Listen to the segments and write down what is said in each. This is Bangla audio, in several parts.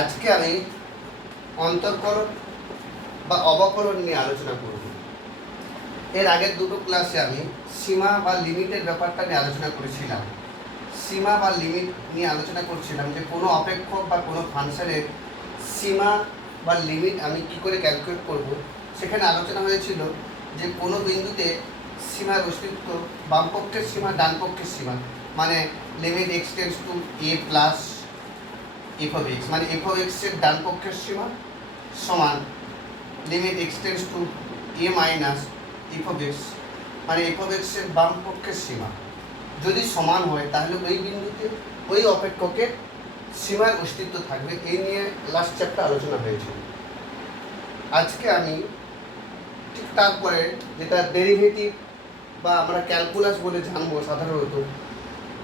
আজকে আমি অন্তর্কলন বা অবকলন নিয়ে আলোচনা করব। এর আগের দুটো ক্লাসে আমি সীমা বা লিমিটের ব্যাপারটা নিয়ে আলোচনা করেছিলাম। সীমা বা লিমিট নিয়ে আলোচনা করছিলাম যে কোনো অপেক্ষক বা কোনো ফাংশনের সীমা বা লিমিট আমি কি করে ক্যালকুলেট করব। সেখানে আলোচনা হয়েছিল যে কোনো বিন্দুতে সীমার অস্তিত্ব বামপক্ষের সীমা ডানপক্ষের সীমা, মানে limit x tends two A plus F of x, মানে এফ অফ এক্সের ডান পক্ষের সীমা সমান limit x tends two A minus f of x, মানে এফ অফ এক্সের বাম পক্ষের সীমা যদি সমান হয় তাহলে ওই বিন্দুতে ওই অপেক্ষকের সীমার অস্তিত্ব থাকবে। এই নিয়ে লাস্ট চ্যাপ্টার আলোচনা হয়েছিল। আজকে আমি ঠিক তারপরে যেটা ডেরিভেটিভ বা আমরা ক্যালকুলাস বলে জানবো সাধারণত,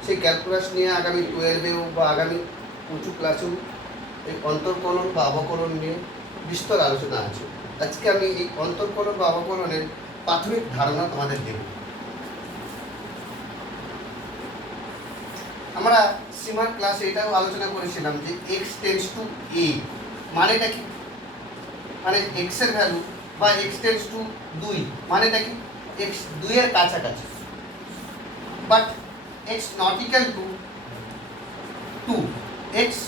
সেই ক্যালকুলাস নিয়ে আগামী 12-এও বা আগামী উঁচু ক্লাসেও এই অন্তর্কলন বা অবকলন নিয়ে বিস্তর আলোচনা আছে। আজকে আমি এই অন্তর্কলন বা অবকলনের প্রাথমিক ধারণা তোমাদের দেব। আমরা সীমার ক্লাসে এটাও আলোচনা করেছিলাম যে এক্স টেন্ডস টু এ মানেটা কি, মানে এক্সের ভ্যালু বা এক্স টেন্ডস টু 2 মানেটা কি, এক্স 2 এর কাছাকাছি, but x not equal two 2, x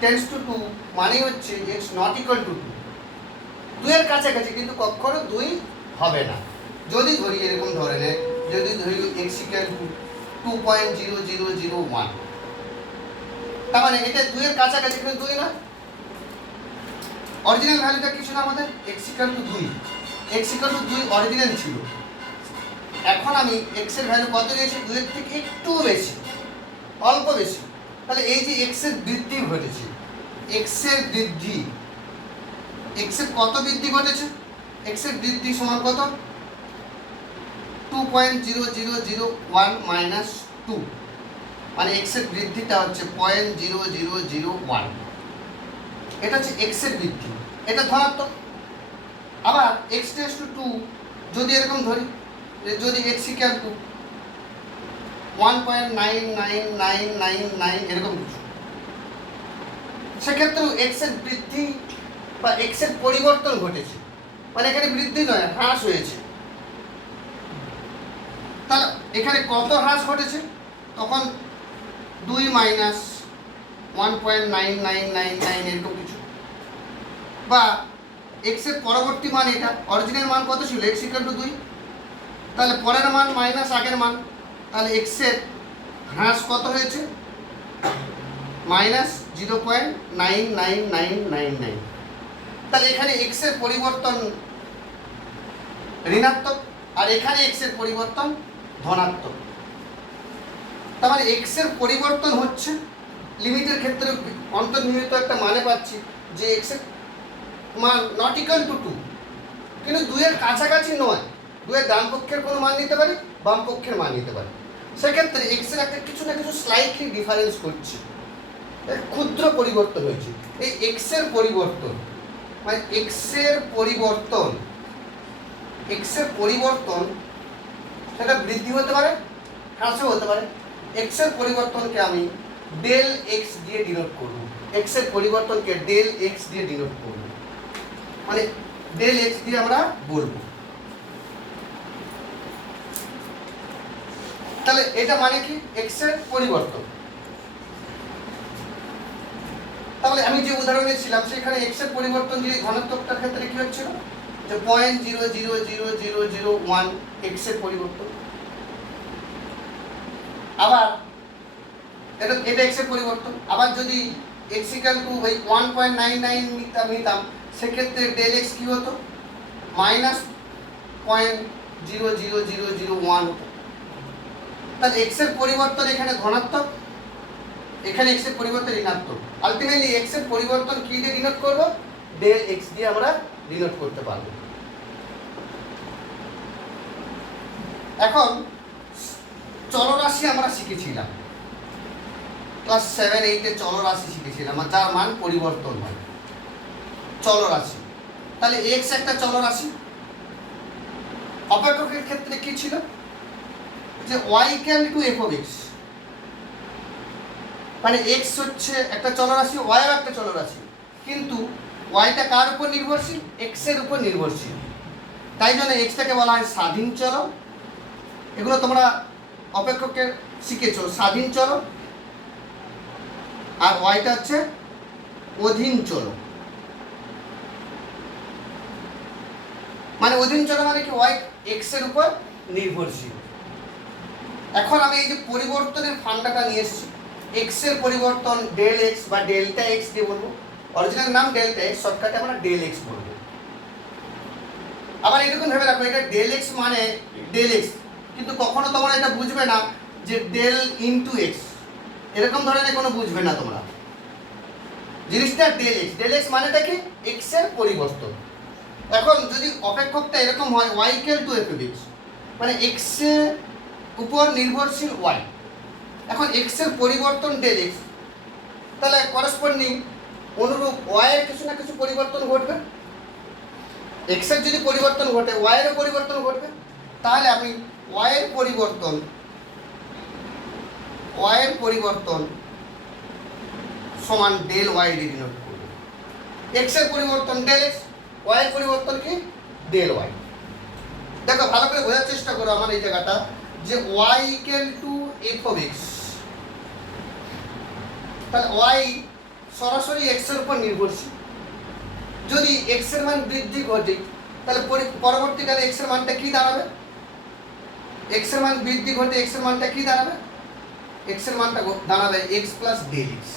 tends two 2 মানে হচ্ছে এক্স নট ইকুয়াল টু 2 এর কাছাকাছি, কিন্তু কখনো 2 হবে না। যদি ধরি এরকম ধরনের, যদি ধরি এক্স ইকুয়াল টু 2.0001, তার মানে এটা 2 এর কাছাকাছি কিন্তু 2 না। অরিজিনাল ভ্যালুটা কিছু না আমাদের x equal to 2, x equal to 2 original ছিল। এখন আমি এক্স এর ভ্যালু কত নিয়েছি, 2 এর থেকে একটু বেশি, অল্প বেশি। তাহলে এই যে এক্স এর বৃদ্ধি ঘটেছে, এক্স এর বৃদ্ধি, এক্স এর কত বৃদ্ধি ঘটেছে, এক্স এর বৃদ্ধি সমান কত, 2.0001 মাইনাস 2, মানে এক্স এর বৃদ্ধিটা হচ্ছে 0.0001। এটা হচ্ছে এক্স এর বৃদ্ধি, এটা ধনাত্মক। আবার এক্স টেন্ডস টু 2 যদি এরকম ধরি, যদি এক্স ইকুয়াল টু 1.99999 এরকম কিছু, সেক্ষেত্রেও এক্স এর বৃদ্ধি বা এক্স এর পরিবর্তন ঘটেছে, মানে এখানে বৃদ্ধি নয়, হ্রাস হয়েছে। তাহলে এখানে কত হ্রাস ঘটেছে, তখন 2 মাইনাস 1.9999 এরকম কিছু, বা এক্স এর পরবর্তী মান, এটা অরিজিনাল মান কত ছিল, এক্স ইকুয়াল টু 2, তাহলে পরের মান মাইনাস আগের মান, তাহলে এক্স এর হ্রাস কত হয়েছে, মাইনাস 0.99999। তাহলে এখানে এক্স এর পরিবর্তন ঋণাত্মক আর এখানে এক্স এর পরিবর্তন ধনাত্মক। তার মানে এক্স এর পরিবর্তন হচ্ছে, লিমিটের ক্ষেত্রে অন্তর্নিহিত একটা মানে পাচ্ছি যে এক্স এর মান নট ইকুয়াল টু 2, কিন্তু 2 এর কাছাকাছি নয়। 2 এর ডান পক্ষের কোনো মান নিতে পারি, বাম পক্ষের মান নিতে পারি। সেক্ষেত্রে এক্স এর একটা কিছু না কিছু স্লাইটলি ডিফারেন্স করছে, ক্ষুদ্র পরিবর্তন হয়েছে। এই এক্স এর পরিবর্তন, মানে এক্স এর পরিবর্তন সেটা বৃদ্ধি হতে পারে, হ্রাসও হতে পারে। এক্স এর পরিবর্তনকে আমি ডেল এক্স দিয়ে ডিনোট করব, এক্স এর পরিবর্তনকে ডেল এক্স দিয়ে ডিনোট করব, মানে ডেল এক্স দিয়ে আমরা বলবো। তাহলে এটা মানে কি, এক্স এর পরিবর্তন। তাহলে আমি যে উদাহরণে ছিলাম সেখানে এক্স এর পরিবর্তন যদি ধনাত্মকটার ক্ষেত্রে কি হচ্ছিল, যে 0.000001 এক্স এর পরিবর্তন। আবার এটা এক্স এর পরিবর্তন। আবার যদি এক্স ইকুয়াল টু ওই 1.99 নিতাম, সেক্ষেত্রে ডেল এক্স কি হতো, মাইনাস 0.00001 হতো। তাহলে এক্স এর পরিবর্তন এখানে ধনাত্মক, এখানে এক্স এর পরিবর্তন ঋণাত্মক। আলটিমেটলি এক্স এর পরিবর্তন কি দিয়ে ডিনোট করব, ডেল এক্স দিয়ে আমরা ডিনোট করতে পারবো। এখন চলরাশি আমরা শিখেছিলাম, ক্লাস 7-8 চলরাশি শিখেছিলাম, যার মান পরিবর্তন হয়, চলরাশি। তাহলে এক্স একটা চলরাশি। অপেক্ষকের ক্ষেত্রে কি ছিল, যে y equal to f of x, মানে এক্স হচ্ছে একটা চলরাশি, ওয়াইও একটা চলরাশি, কিন্তু ওয়াইটা কার উপর নির্ভরশীল? এক্স এর উপর নির্ভরশীল। তাই জন্য এক্সটাকে বলা হয় স্বাধীন চলক। এগুলো তোমরা অপেক্ষকের শিখেছো, স্বাধীন চলক। আর ওয়াইটা হচ্ছে অধীন চলক। মানে অধীন চলক মানে কি? ওয়াই এক্স এর উপর নির্ভরশীল। এখন আমি এই যে পরিবর্তনের ফান্ডাটা নিয়ে এসেছি, এক্স এর পরিবর্তন ডেল এক্স বা ডেল্টা এক্স দিয়ে বলবো। অরিজিনাল নাম ডেল্টা এক্স, শর্টকাটে আমরা ডেল এক্স বলবো। আবার এরকম ভেবে রাখো, এটা ডেল এক্স মানে ডেল এক্স, কিন্তু কখনো তোমরা এটা বুঝবে না যে ডেল ইনটু এক্স, এরকম ধরনের কোনো বুঝবে না তোমরা। জিনিসটা ডেল এক্স, ডেল এক্স মানেটা কি? এক্স এর পরিবর্তন। এখন যদি অপেক্ষকটা এরকম হয় y equal to f of x, মানে এক্স এর উপর নির্ভরশীল ওয়াই, এখন এক্স এর পরিবর্তন ডেল এক্স, তাহলে করসপন্ডিং অনুরূপ ওয়াই এর কিছু না কিছু পরিবর্তন ঘটবে। এক্স এর যদি পরিবর্তন ঘটে ওয়াই এরও পরিবর্তন ঘটবে, তাহলে আমি ওয়াই এর পরিবর্তন সমান ডেল ওয়াই ডিনোট করব। এক্স এর পরিবর্তন ডেল এক্স, ওয়াই এর পরিবর্তন কি? Del y. দেখো ভালো করে বোঝার চেষ্টা করো আমার এই জায়গাটা, যে y equal to f of x, তাহলে ওয়াই সরাসরি এক্স এর উপর নির্ভরশীল। যদি এক্স এর মান বৃদ্ধি ঘটে, তাহলে পরবর্তীকালে এক্স এর মানটা কি দাঁড়াবে? এক্স এর মান বৃদ্ধি ঘটে এক্স এর মানটা কি দাঁড়াবে? এক্স এর মানটা দাঁড়াবে এক্স প্লাস ডেল এক্স।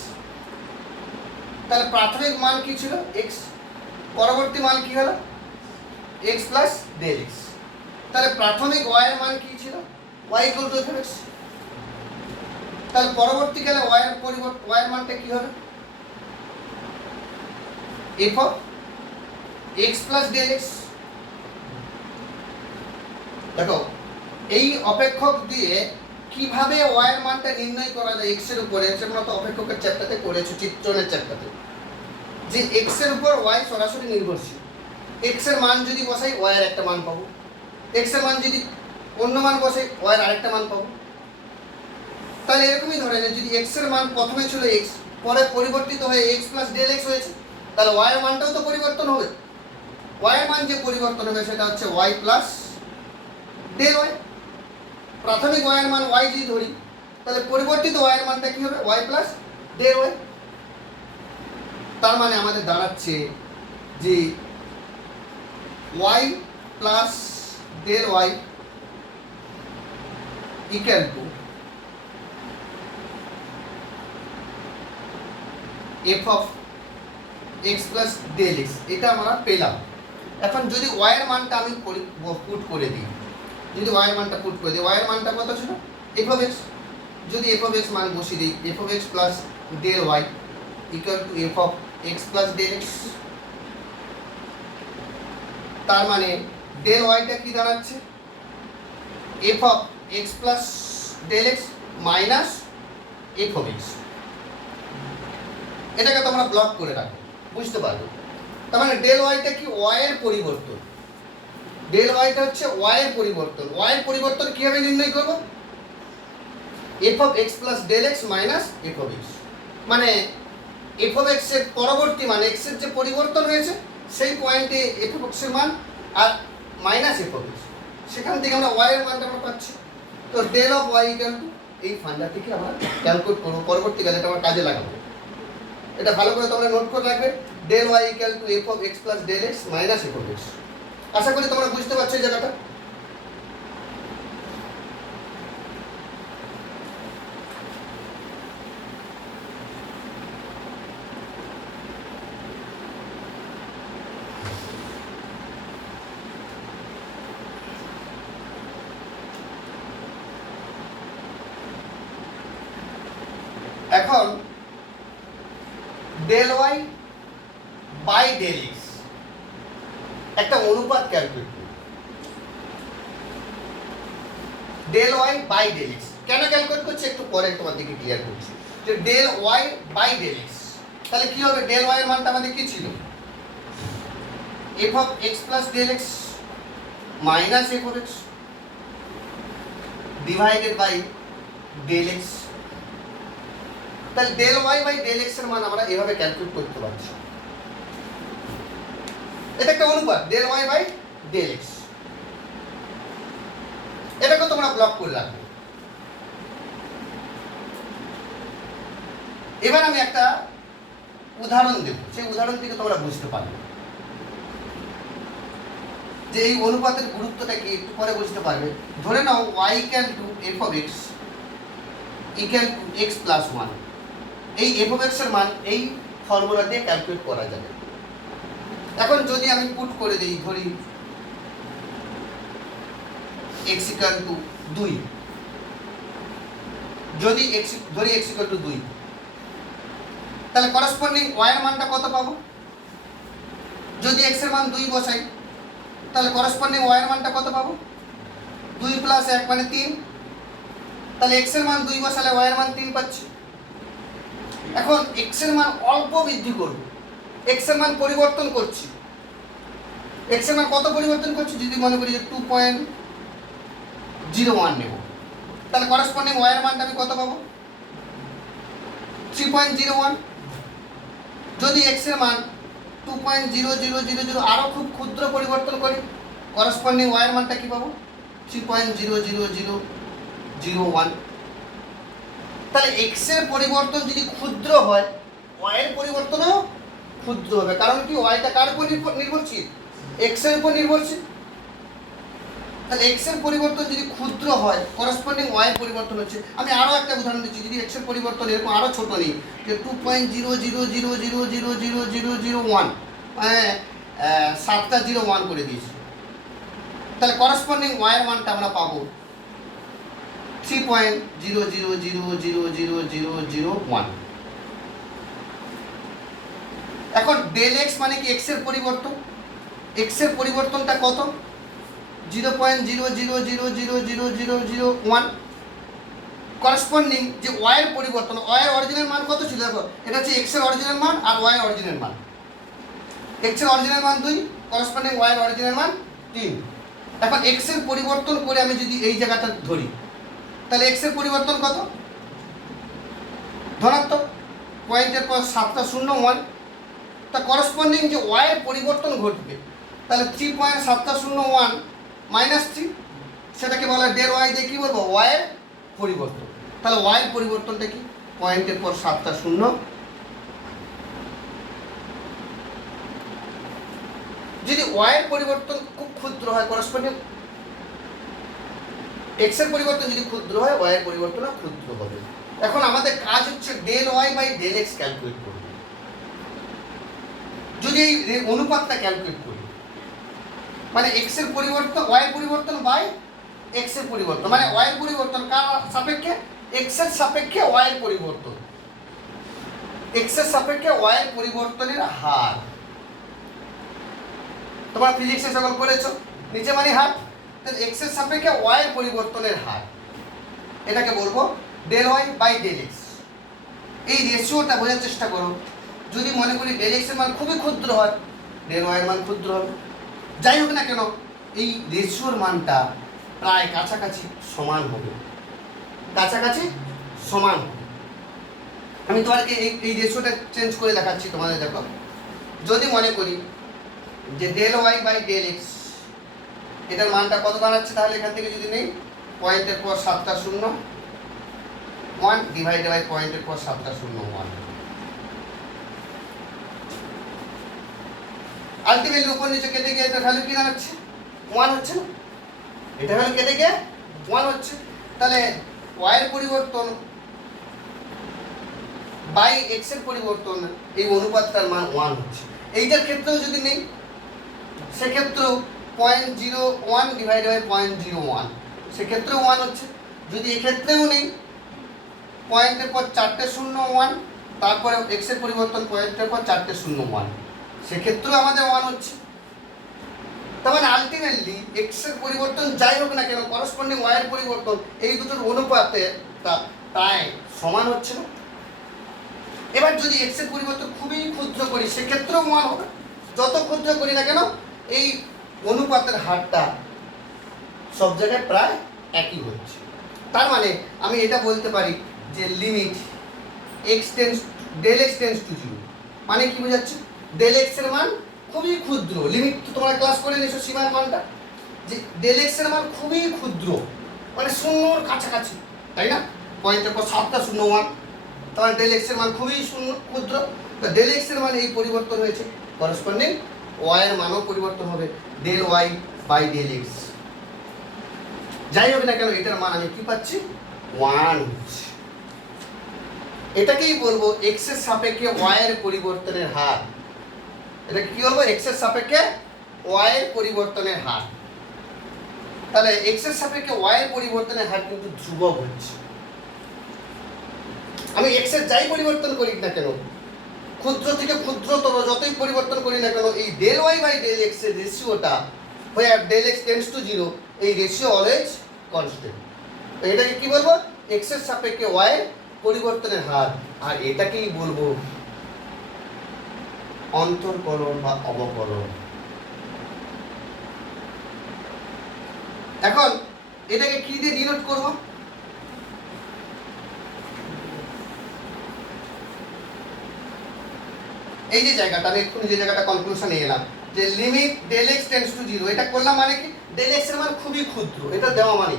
তাহলে প্রাথমিক মান কি ছিল? এক্স, পরবর্তী মান কি হলো? X plus del x. তাহলে প্রাথমিক ওয়াই এর মান কি ছিল? Y equal to f of x. তাহলে পরবর্তীকালে ওয়াই এর মানটা কি হবে? F of x plus del x. দেখো এই অপেক্ষক দিয়ে কিভাবে ওয়াই এর মানটা নির্ণয় করা যায় এক্স এর উপরে, তোমরা তো অপেক্ষকের চ্যাপ্টারে করেছো, চিত্রণের চ্যাপ্টারে, যে এক্স এর উপর ওয়াই সরাসরি নির্ভরশীল। এক্স এর মান যদি বসাই ওয়াই এর একটা মান পাবো, এক্স এর মান যদি অন্য মান বসাই ওয়াই এর আরেকটা মান পাবো। তাহলে এরকমই ধরে নেই, যদি এক্স এর মান প্রথমে ছিল এক্স, পরে পরিবর্তিত হয়ে এক্স প্লাস ডেল এক্স হয়েছে, তাহলে ওয়াই এর মানটাও তো পরিবর্তন হবে। ওয়াই এর মান যে পরিবর্তন হবে সেটা হচ্ছে ওয়াই প্লাস ডেল ওয়াই। প্রাথমিক ওয়াই এর মান ওয়াই যদি ধরি, তাহলে পরিবর্তিত ওয়াই এর মানটা কি হবে? Y plus del y. তার মানে আমাদের দাঁড়াচ্ছে যে y plus del y equal to f of x plus del x. এটা আমরা পেলাম। এখন যদি ওয়াই এর মানটা আমি পুট করে দিই, যদি ওয়াই এর মানটা পুট করে দিই, ওয়াই এর মানটা কত ছিল? F of x. যদি এফ অফ এক্স মান বসিয়ে দিই, f of x plus del y equal to f of x plus del x. তার মানে ডেল ওয়াইটা কি দাঁড়াচ্ছে? F of x plus del x minus f of x. এটাকে তোমরা ব্লক করে রাখো, বুঝতে পারবে। তার মানে ডেল ওয়াইটা কি? ওয়াই এর পরিবর্তন। ডেল ওয়াইটা হচ্ছে ওয়াই এর পরিবর্তন। ওয়াই এর পরিবর্তন কিভাবে নির্ণয় করব? F of x plus del x minus f of x. মানে এফ অফ এক্স এর পরবর্তী মান, এক্স এর যে পরিবর্তন হয়েছে সেই পয়েন্টে এফ অফ এক্স এর মান আর মাইনাস এফ অফ এক্স, সেখান থেকে আমরা ওয়াই এর মানটা আমরা পাচ্ছি। তো del of y equal to এই ফান্ডা থেকে আমরা ক্যালকুলেট করবো, পরবর্তীকালে এটা আমরা কাজে লাগাবো। এটা ভালো করে তোমরা নোট করে রাখবে, del y equal to f of x plus del x minus f of x. আশা করি তোমরা বুঝতে পারছো এই জায়গাটা। এখন del y by del x একটা অনুপাত ক্যালকুলেট করি। Del y by del x কেন ক্যালকুলেট করছি একটু পরে তোমার দিকে ক্লিয়ার করছি। যে del y by del x, তাহলে কি হবে? ডেল ওয়াই এর মানটা আমাদের কি ছিল? F of x plus del x minus f of x divided by del x. তাহলে del y by del x এর মান আমরা এভাবে ক্যালকুলেট করতে পারছি। এটা একটা অনুপাত del y by del x, এটাকে তোমরা ব্লক করে রাখবে। এবার আমি একটা উদাহরণ দেব, সেই উদাহরণ থেকে তোমরা বুঝতে পারবে যে এই অনুপাতের গুরুত্বটা কি, একটু পরে বুঝতে পারবে। ধরে নাও y equal to f of x equal to x plus 1। এই f অফ x এর মান এই ফর্মুলা দিয়ে ক্যালকুলেট করা যাবে। এখন যদি আমি পুট করে দিই, ধরি x ইকুয়াল টু 2, যদি ধরি x ইকুয়াল টু 2, তাহলে করসপন্ডিং y এর মানটা কত পাবো? যদি x এর মান 2 বসাই তাহলে করসপন্ডিং y এর মানটা কত পাবো? 2 প্লাস 1 মানে 3। তাহলে x এর মান 2 বসালে y এর মান 3 পাচ্ছি। এখন x এর মান অল্প বৃদ্ধি করব, x এর মান পরিবর্তন করছি। x এর মান কত পরিবর্তন করছি? যদি মনে করি যে 2.01 নেব, তাহলে করসপন্ডিং y এর মানটা আমি কত পাবো? 3.01। যদি x এর মান 2.0000 আরো খুব ক্ষুদ্র পরিবর্তন করি, করসপন্ডিং y এর মানটা কি পাবো? 3.00001। তাহলে x এর পরিবর্তন যদি ক্ষুদ্র হয়, y এর পরিবর্তনও ক্ষুদ্র হবে। কারণ কি, y টা কার উপর নির্ভরশীল? x এর উপর নির্ভরশীল। তাহলে x এর পরিবর্তন যদি ক্ষুদ্র হয়, করসপন্ডিং y এর পরিবর্তন হচ্ছে। আমি আরো একটা উদাহরণ দিচ্ছি, যদি x এর পরিবর্তন এরকম আরো ছোট নেই, যে 2.000000001, মানে 7টা 01 করে দিয়েছি, তাহলে করসপন্ডিং y এর মানটা আমরা পাবো 3.000000001। এখন ডেল x মানে কি x এর পরিবর্তন। x এর পরিবর্তনটা কত? 0.0000001। করসপন্ডিং যে y এর পরিবর্তন, y এর অরিজিনাল মান কত ছিল? দেখো, এটা হচ্ছে x এর অরিজিনাল মান আর y এর অরিজিনাল মান। x এর অরিজিনাল মান 2, করসপন্ডিং y এর অরিজিনাল মান 3। এখন x এর পরিবর্তন করে আমি যদি এই জায়গাটা ধরি, তাহলে x এর পরিবর্তন কত? ধনাত্মক, পয়েন্টের পর 7টা 01। তা করসপন্ডিং যে y এর পরিবর্তন ঘটবে, তাহলে 3.701 মাইনাস 3, সেটাকে বলা হয় ডেল y দিয়ে কি বলবো? y এর পরিবর্তন। তাহলে y এর পরিবর্তনটা কি? পয়েন্টের পর 7টা 0। যদি y এর পরিবর্তন খুব ক্ষুদ্র হয়, করসপন্ডিং x এর পরিবর্তন যদি ক্ষুদ্র হয়, y এর পরিবর্তনও ক্ষুদ্র হবে। এখন আমাদের কাজ হচ্ছে del y by del x calculate করব। যদি এই অনুপাতটা ক্যালকুলেট করি, মানে x এর পরিবর্তন, y এর পরিবর্তন বাই x এর পরিবর্তন, মানে y এর পরিবর্তন কার সাপেক্ষে? x এর সাপেক্ষে y এর পরিবর্তন, x এর সাপেক্ষে y এর পরিবর্তনের হার। তোমরা ফিজিক্সে সকল করেছো, নিচে মানে হার, তাহলে x এর সাপেক্ষে y এর পরিবর্তনের হার, এটাকে বলবো del y by del x। এই রেশিওটা বোঝার চেষ্টা করো। যদি মনে করি ডেল x এর মান খুবই ক্ষুদ্র হয়, ডেল y এর মান ক্ষুদ্র হবে। যাই হোক না কেন, এই রেশিওর মানটা প্রায় কাছাকাছি সমান হবে, কাছাকাছি সমান হবে। আমি তোমাদেরকে এই রেশিওটা চেঞ্জ করে দেখাচ্ছি তোমাদের। দেখো, যদি মনে করি যে del y by del x, এটার মানটা কত দাঁড়াচ্ছে? তাহলে এখান থেকে যদি নেই, পয়েন্টের পর 7টা 0, 1 ডিভাইডেড বাই পয়েন্টের পর 7টা 0, 1। আলটিমেটলি উপর নিচে কেটে গিয়ে এটা ভ্যালু কি দাঁড়াচ্ছে? 1 হচ্ছে না? এটা ভ্যালু কেটে গিয়ে 1 হচ্ছে। তাহলে y এর পরিবর্তন বাই x এর পরিবর্তন, এই অনুপাতটার মান 1 হচ্ছে। এইটার ক্ষেত্রেও যদি নেই, সেক্ষেত্রেও 0.01 ডিভাইডেড বাই 0.01, সেক্ষেত্রেও 1 হচ্ছে। যদি এক্ষেত্রেও নেই, পয়েন্টের পর 4টে 0, 1, তারপরে x এর পরিবর্তন পয়েন্টের পর 4টে 0, 1, সেক্ষেত্রেও আমাদের 1 হচ্ছে। তার মানে আলটিমেটলি x এর পরিবর্তন যাই হোক না কেন, করসপন্ডিং y এর পরিবর্তন, এই দুটোর অনুপাতে প্রায় সমান হচ্ছে না। এবার যদি x এর পরিবর্তন খুবই ক্ষুদ্র করি, সেক্ষেত্রেও 1 হবে। যত ক্ষুদ্র করি না কেন, এই অনুপাতের হারটা সব জায়গায় প্রায় একই হচ্ছে। তার মানে আমি এটা বলতে পারি যে limit x tends del x tends to zero, মানে কি বোঝাচ্ছে? ডেল এক্স এর মান খুবই ক্ষুদ্র, লিমিট তো তোমরা ক্লাস করে নিয়েছো সীমার মানটা, যে ডেল এক্স এর মান খুবই ক্ষুদ্র, মানে শূন্যর কাছাকাছি, তাই না? পয়েন্টের পর 7টা শূন্য মান, তাহলে ডেল এক্স এর মান খুবই শূন্য ক্ষুদ্র, তো ডেল এক্স এর মান এই পরিবর্তন হয়েছে, করসপন্ডিং ওয়াই এর মানও পরিবর্তন হবে, del y by del x. যাই হোক না কেন এটার মান আমি কি পাচ্ছি? 1। এটাকেই বলবো এক্স এর সাপেক্ষে ওয়াই এর পরিবর্তনের হার। এটাকে কি বলবো? এক্স এর সাপেক্ষে ওয়াই এর পরিবর্তনের হার। তাহলে এক্স এর সাপেক্ষে ওয়াই এর পরিবর্তনের হার কিন্তু ধ্রুবক হচ্ছে। আমি এক্স এর যাই পরিবর্তন করি না কেন, ক্ষুদ্র থেকে ক্ষুদ্রতর যতই পরিবর্তন করি না কেন, এই del y by del x এর রেশিওটা হয়ে del x tends to zero, এই রেশিও অলওয়েজ কনস্ট্যান্ট। এটাকে কি বলবো? এক্স এর সাপেক্ষে ওয়াই এর পরিবর্তনের হার। আর এটাকেই বলবো অন্তর্কলন বা অবকলন। এখন এটাকে কি দিয়ে ডিনোট করব? এই যে জায়গাটা, আমি এক্ষুনি যে জায়গাটা কনক্লুশনে এলাম, যে limit del x tends to zero, এটা করলাম মানে কি? ডেল এক্স এর মান খুবই ক্ষুদ্র, এটা দেওয়া মানে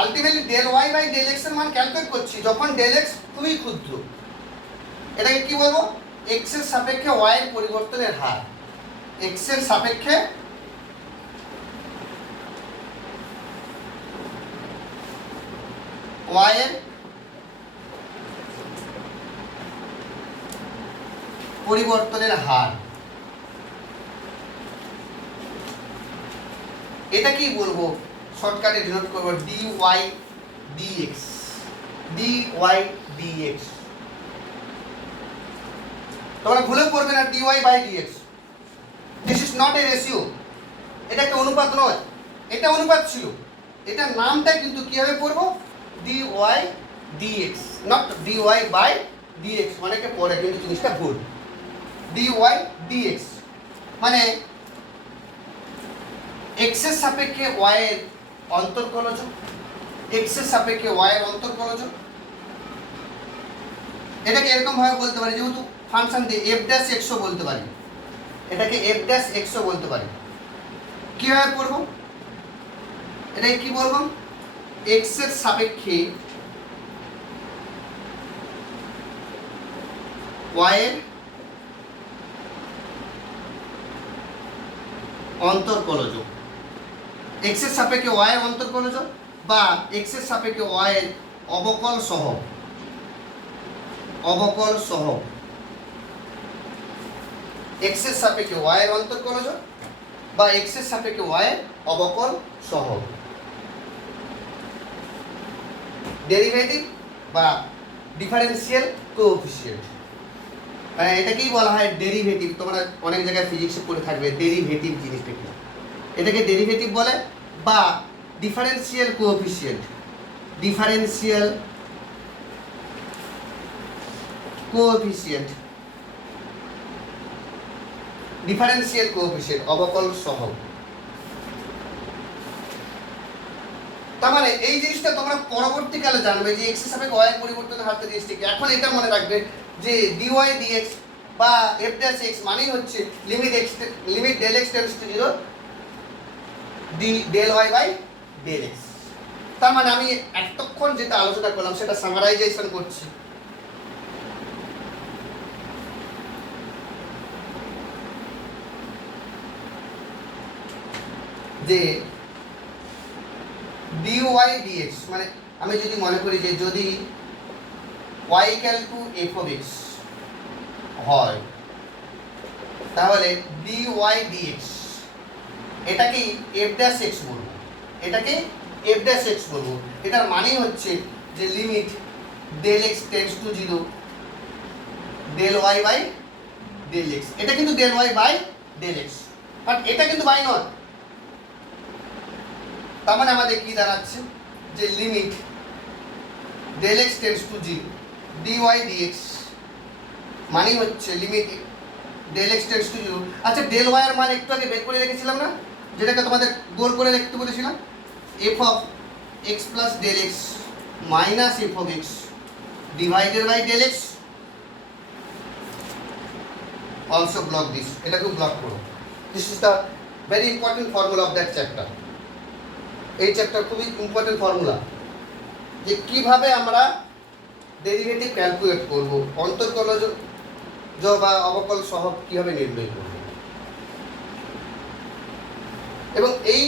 ultimately del y by del x এর মান ক্যালকুলেট করছি যখন ডেল এক্স খুবই ক্ষুদ্র। এটাকে কি বলবো? এক্স এর সাপেক্ষে ওয়াই এর পরিবর্তনের হার। এক্স এর সাপেক্ষে ওয়াই এর পরিবর্তনের হার। এটা কি বলবো? শর্টকাটে ডিনোট করব dy dx, dy dx। তোমরা ভুলেও পড়বে না dy by dx, this is not a ratio, এটা একটা অনুপাত নয়, এটা অনুপাত ছিল, এটা নামটা কিন্তু কিভাবে পড়বো? dy dx, not dy by dx। অনেকে পড়ে কিন্তু জিনিসটা ভুল। dy dx মানে x এর সাপেক্ষে y এর অন্তর্কলজ, x এর সাপেক্ষে y এর অন্তর্কলজ। এটাকে এরকম ভাবে বলতে পারি, যেহেতু ফাংশন দিয়ে f ড্যাশ x ও বলতে পারি, এটাকে f ড্যাশ x ও বলতে পারি। কিভাবে পড়ব? এটাকে কি বলবো? x এর সাপেক্ষে y এর অন্তর্কলজ, x এর সাপেক্ষে y এর অন্তর্কলজ বা x এর সাপেক্ষে y এর অবকল সহ, অবকল সহ x এর সাপেক্ষে y এর অন্তর্কলজ বা x এর সাপেক্ষে y এর অবকল সহ ডেরিভেটিভ বা ডিফারেন্সিয়াল কোএফিসিয়েন্ট। মানে এটাকেই বলা হয় ডেরিভেটিভ। তোমরা অনেক জায়গায় ফিজিক্সে পড়ে থাকবে ডেরিভেটিভ জিনিসটা কি, এটাকে ডেরিভেটিভ বলে বা differential coefficient, differential coefficient, differential coefficient অবকল সহ। তার মানে এই জিনিসটা তোমরা পরবর্তীকালে জানবে যে x এর সাপেক্ষে y এর পরিবর্তনের হার জিনিসটা কি। এখন এটা মনে রাখবে যে dy dx বা f dash x মানেই হচ্ছে limit del x tends to 0 del y by del x। তার মানে আমি এতক্ষণ যেটা আলোচনা করলাম সেটা সামারাইজেশন করছি। যে dy dx মানে আমি যদি মনে করি যে যদি y equal to f of x হয় তাহলে dy dx এটাকে f dash x বলবো, এটাকে f dash x বলবো। এটার মানেই হচ্ছে যে limit del x tends to 0 del y by del x। এটা কিন্তু del y by del x, but এটা কিন্তু বাই নয়। তার মানে আমাদের কি দাঁড়াচ্ছে যে limit del x tends to 0 dy dx মানে হচ্ছে limit del x tends to 0। আচ্ছা ডেল y এর মান একটু আগে বের করে রেখেছিলাম না, যেটাকে তোমাদের গোল করে রাখতে বলেছিলাম, f of x plus del x minus f of x divided by del x also block this, এটাকেও ব্লক করো। This is the very important formula of that chapter. এই চ্যাপ্টার খুবই ইম্পর্টেন্ট ফর্মুলা, যে কিভাবে আমরা ডেরিভেটিভ ক্যালকুলেট করব, অন্তর্কলজ বা অবকল সহগ কিভাবে নির্ণয় করব। এবং এই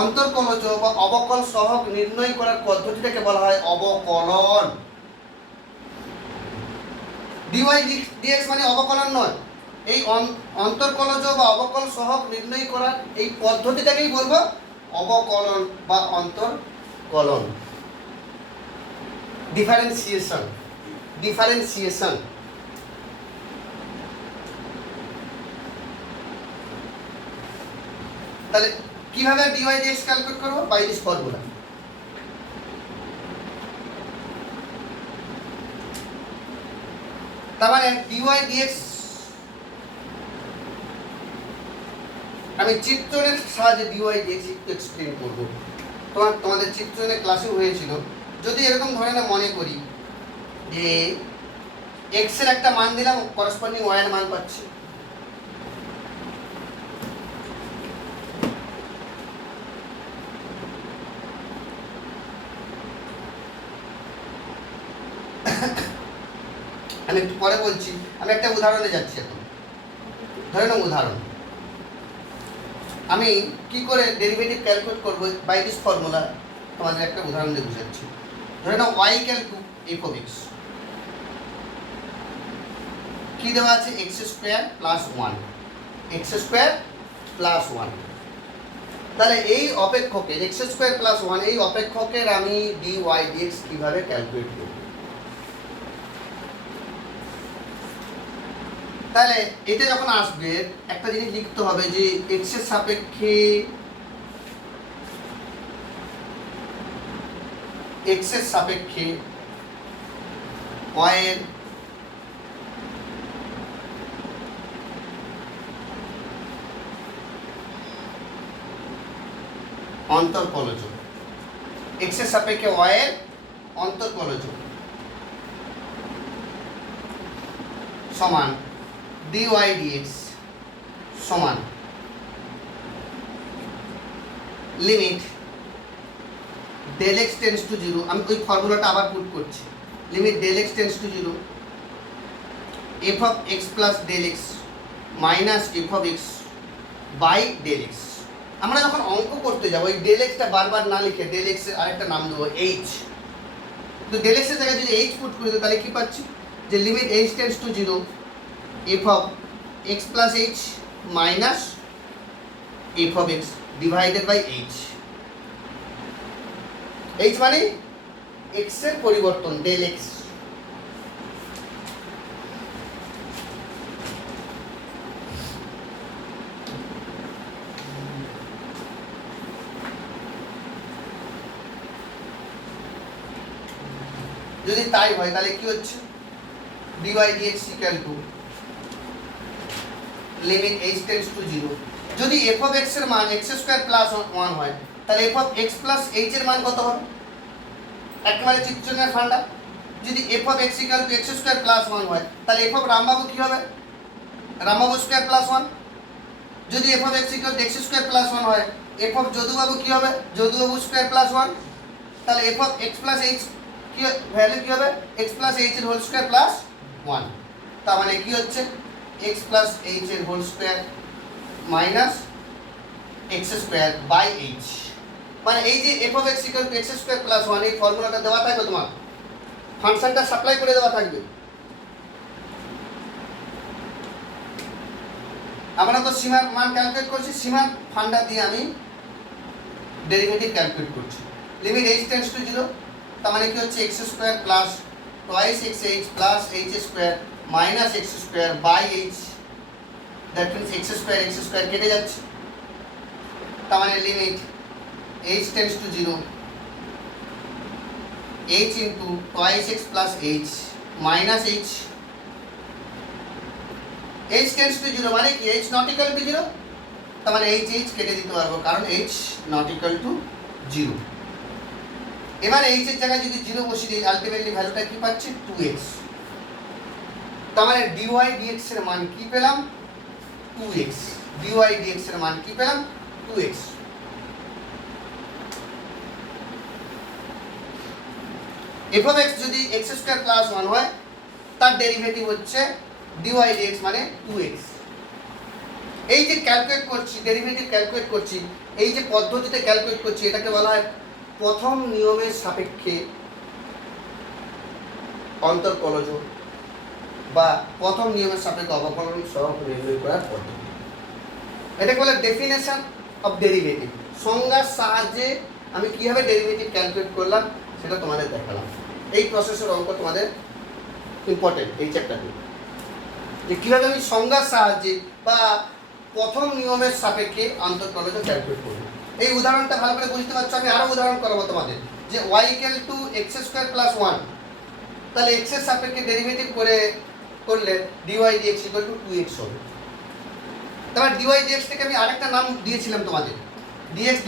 অন্তর্কলজ বা অবকল সহগ নির্ণয় করার পদ্ধতিটাকে বলা হয় অবকলন। ডিওয়াই ডিএক্স মানে অবকলন নয়, এই অন্তর্কলজ বা অবকল সহগ নির্ণয় করার এই পদ্ধতিটাকেই বলবো অবকলন বা অন্তর্কলন। Differentiation, differentiation. তাহলে কিভাবে ডিওয়াই ডিএক্স ক্যালকুলেট করব? By this formula. তার মানে ডিওয়াই ডিএক্স আমি চিত্রণের সাহায্যে ডিওয়াই ডিএক্স একটু এক্সপ্লেন করব। তোমাদের চিত্রণের ক্লাসেও হয়েছিল। যদি এরকম ধরনের মনে করি যে এক্স এর একটা মান দিলাম, করসপন্ডিং ওয়াই এর মান পাচ্ছি, আমি একটু পরে বলছি। আমি একটা উদাহরণে যাচ্ছি এখন। ধরে নাও উদাহরণ, আমি কি করে ডেরিভেটিভ ক্যালকুলেট করব বাই দিস ফর্মুলা, তোমাদের একটা উদাহরণ দিয়ে বুঝাচ্ছি। ধরে নাও y equal to f of x, কি দেওয়া আছে? x square plus 1, x square plus 1। তাহলে এই অপেক্ষকের x স্কয়ার প্লাস 1 এই অপেক্ষকের আমি dy dx কিভাবে ক্যালকুলেট করব? তাহলে এটা যখন আসবে একটা জিনিস লিখতে হবে যে x এর সাপেক্ষে x এর সাপেক্ষে y এর অন্তর্কলজ, x এর সাপেক্ষে y এর অন্তর্কলজ সমান dy dx সমান limit del x tends to 0। আমি ওই ফর্মুলাটা আবার পুট করছি। Limit del x tends to 0 f of x plus del x minus f of x by del x। আমরা যখন অঙ্ক করতে যাব এই del x টা বারবার না লিখে del x এর আরেকটা নাম দেবো h। তো del x এর জায়গায় যদি h পুট করি তাহলে কি পাচ্ছি? যে limit h tends to 0 f of x plus h minus f of x divided by h। h মানে x এর পরিবর্তন del x। যদি তাই হয় তাহলে কি হচ্ছে? dy dx equal to limit h tends to 0। যদি f of x এর মান x স্কয়ার প্লাস 1 হয় তাহলে f of x plus h এর মান কত হবে? একেবারে চিত্রণের ফান্ডা। যদি f of x equal to x square plus 1 হয় তাহলে f of রামবাবু কি হবে? Rambabu square plus 1। যদি f of x equal to x square plus 1 হয় f of যদুবাবু কি হবে? Jadubabu square plus 1। তাহলে f of x plus h কি ভ্যালু কি হবে? x প্লাস h এর হোল স্কয়ার প্লাস 1। তার মানে কি হচ্ছে? x প্লাস h এর whole square minus x square by h। মানে এই যে f of x equal to x square plus 1 এই ফর্মুলাটা দেওয়া থাকবে, তোমার ফাংশনটা সাপ্লাই করে দেওয়া থাকবে। আমরা তো সীমার মান ক্যালকুলেট করছি, সীমার ফান্ডা দিয়ে আমি ডেরিভেটিভ ক্যালকুলেট করছি। লিমিট h টেন্ডস টু 0, তার মানে কি হচ্ছে? x square plus twice x h plus h square minus x square by h। That means x square কেটে যাচ্ছে। তার মানে limit h tends to 0 h into twice x plus h minus h। h tends to 0 মানে কি? h not equal to 0। তার মানে h কেটে দিতে পারবো কারণ h নট ইকুয়াল টু 0। এবার এইচ এর জায়গায় যদি 0 বসিয়ে দিই আলটিমেটলি ভ্যালুটা কি পাচ্ছি 2x। তার মানে dy dx এর মান কি পেলাম 2x। dy dx এর মান কি পেলাম 2x। f of x যদি x স্কয়ার প্লাস 1 হয় তার ডেরিভেটিভ হচ্ছে dy dx মানে 2x। এই যে ক্যালকুলেট করছি ডেরিভেটিভ ক্যালকুলেট করছি, এই যে পদ্ধতিতে ক্যালকুলেট করছি এটাকে বলা হয় প্রথম নিয়মের সাপেক্ষে অন্তর্কলজ বা প্রথম নিয়মের সাপেক্ষে অবকলন সহগ নির্ণয় করার পদ্ধতি। এটাকে বলে ডেফিনেশন অফ ডেরিভেটিভ। সংজ্ঞার সাহায্যে আমি কিভাবে ডেরিভেটিভ ক্যালকুলেট করলাম সেটা তোমাদের দেখালাম। এই প্রসেসের অঙ্ক তোমাদের ইম্পর্টেন্ট এই চ্যাপ্টারে, যে কীভাবে আমি সংজ্ঞার সাহায্যে বা প্রথম নিয়মের সাপেক্ষে অন্তর্কলজ ক্যালকুলেট করব। এই উদাহরণটা ভালো করে বুঝতে পারছো। আমি আরও উদাহরণ করাবো তোমাদের, যে y = x² + 1, তাহলে x এর সাপেক্ষে ডেরিভেটিভ করলে dy dx = 2x হবে। তারপর dy dx থেকে আমি আরেকটা নাম দিয়েছিলাম তোমাদের, dx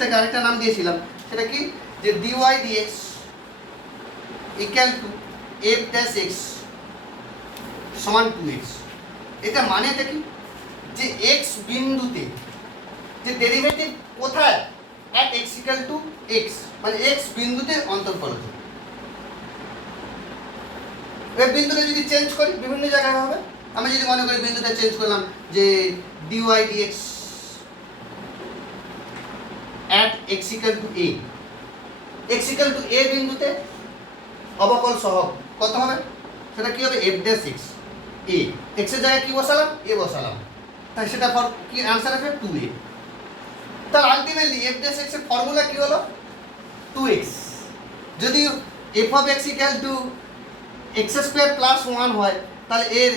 টাকে আরেকটা নাম দিয়েছিলাম, সেটা কি যে dy dx = f'(x) = 2x। এটা মানেটা কি যে x বিন্দুতে যে ডেরিভেটিভ কোথায় at x = x, মানে x বিন্দুতে অন্তর্কলজ। এই বিন্দুটা যদি চেঞ্জ করি বিভিন্ন জায়গায় হবে। আমি যদি মনে করি বিন্দুটা চেঞ্জ করলাম যে dy dx at x = a, x = a বিন্দুতে অবকল সহগ কত হবে সেটা কি হবে f'(x) a। x এর জায়গায় কি বসালাম a বসালাম, তাই সেটা কি आंसर আসবে 2a। তাহলে আলটিমেটলি f'(x) এর ফর্মুলা কি হলো 2x। যদি f of x = x² + 1 হয় তাহলে এর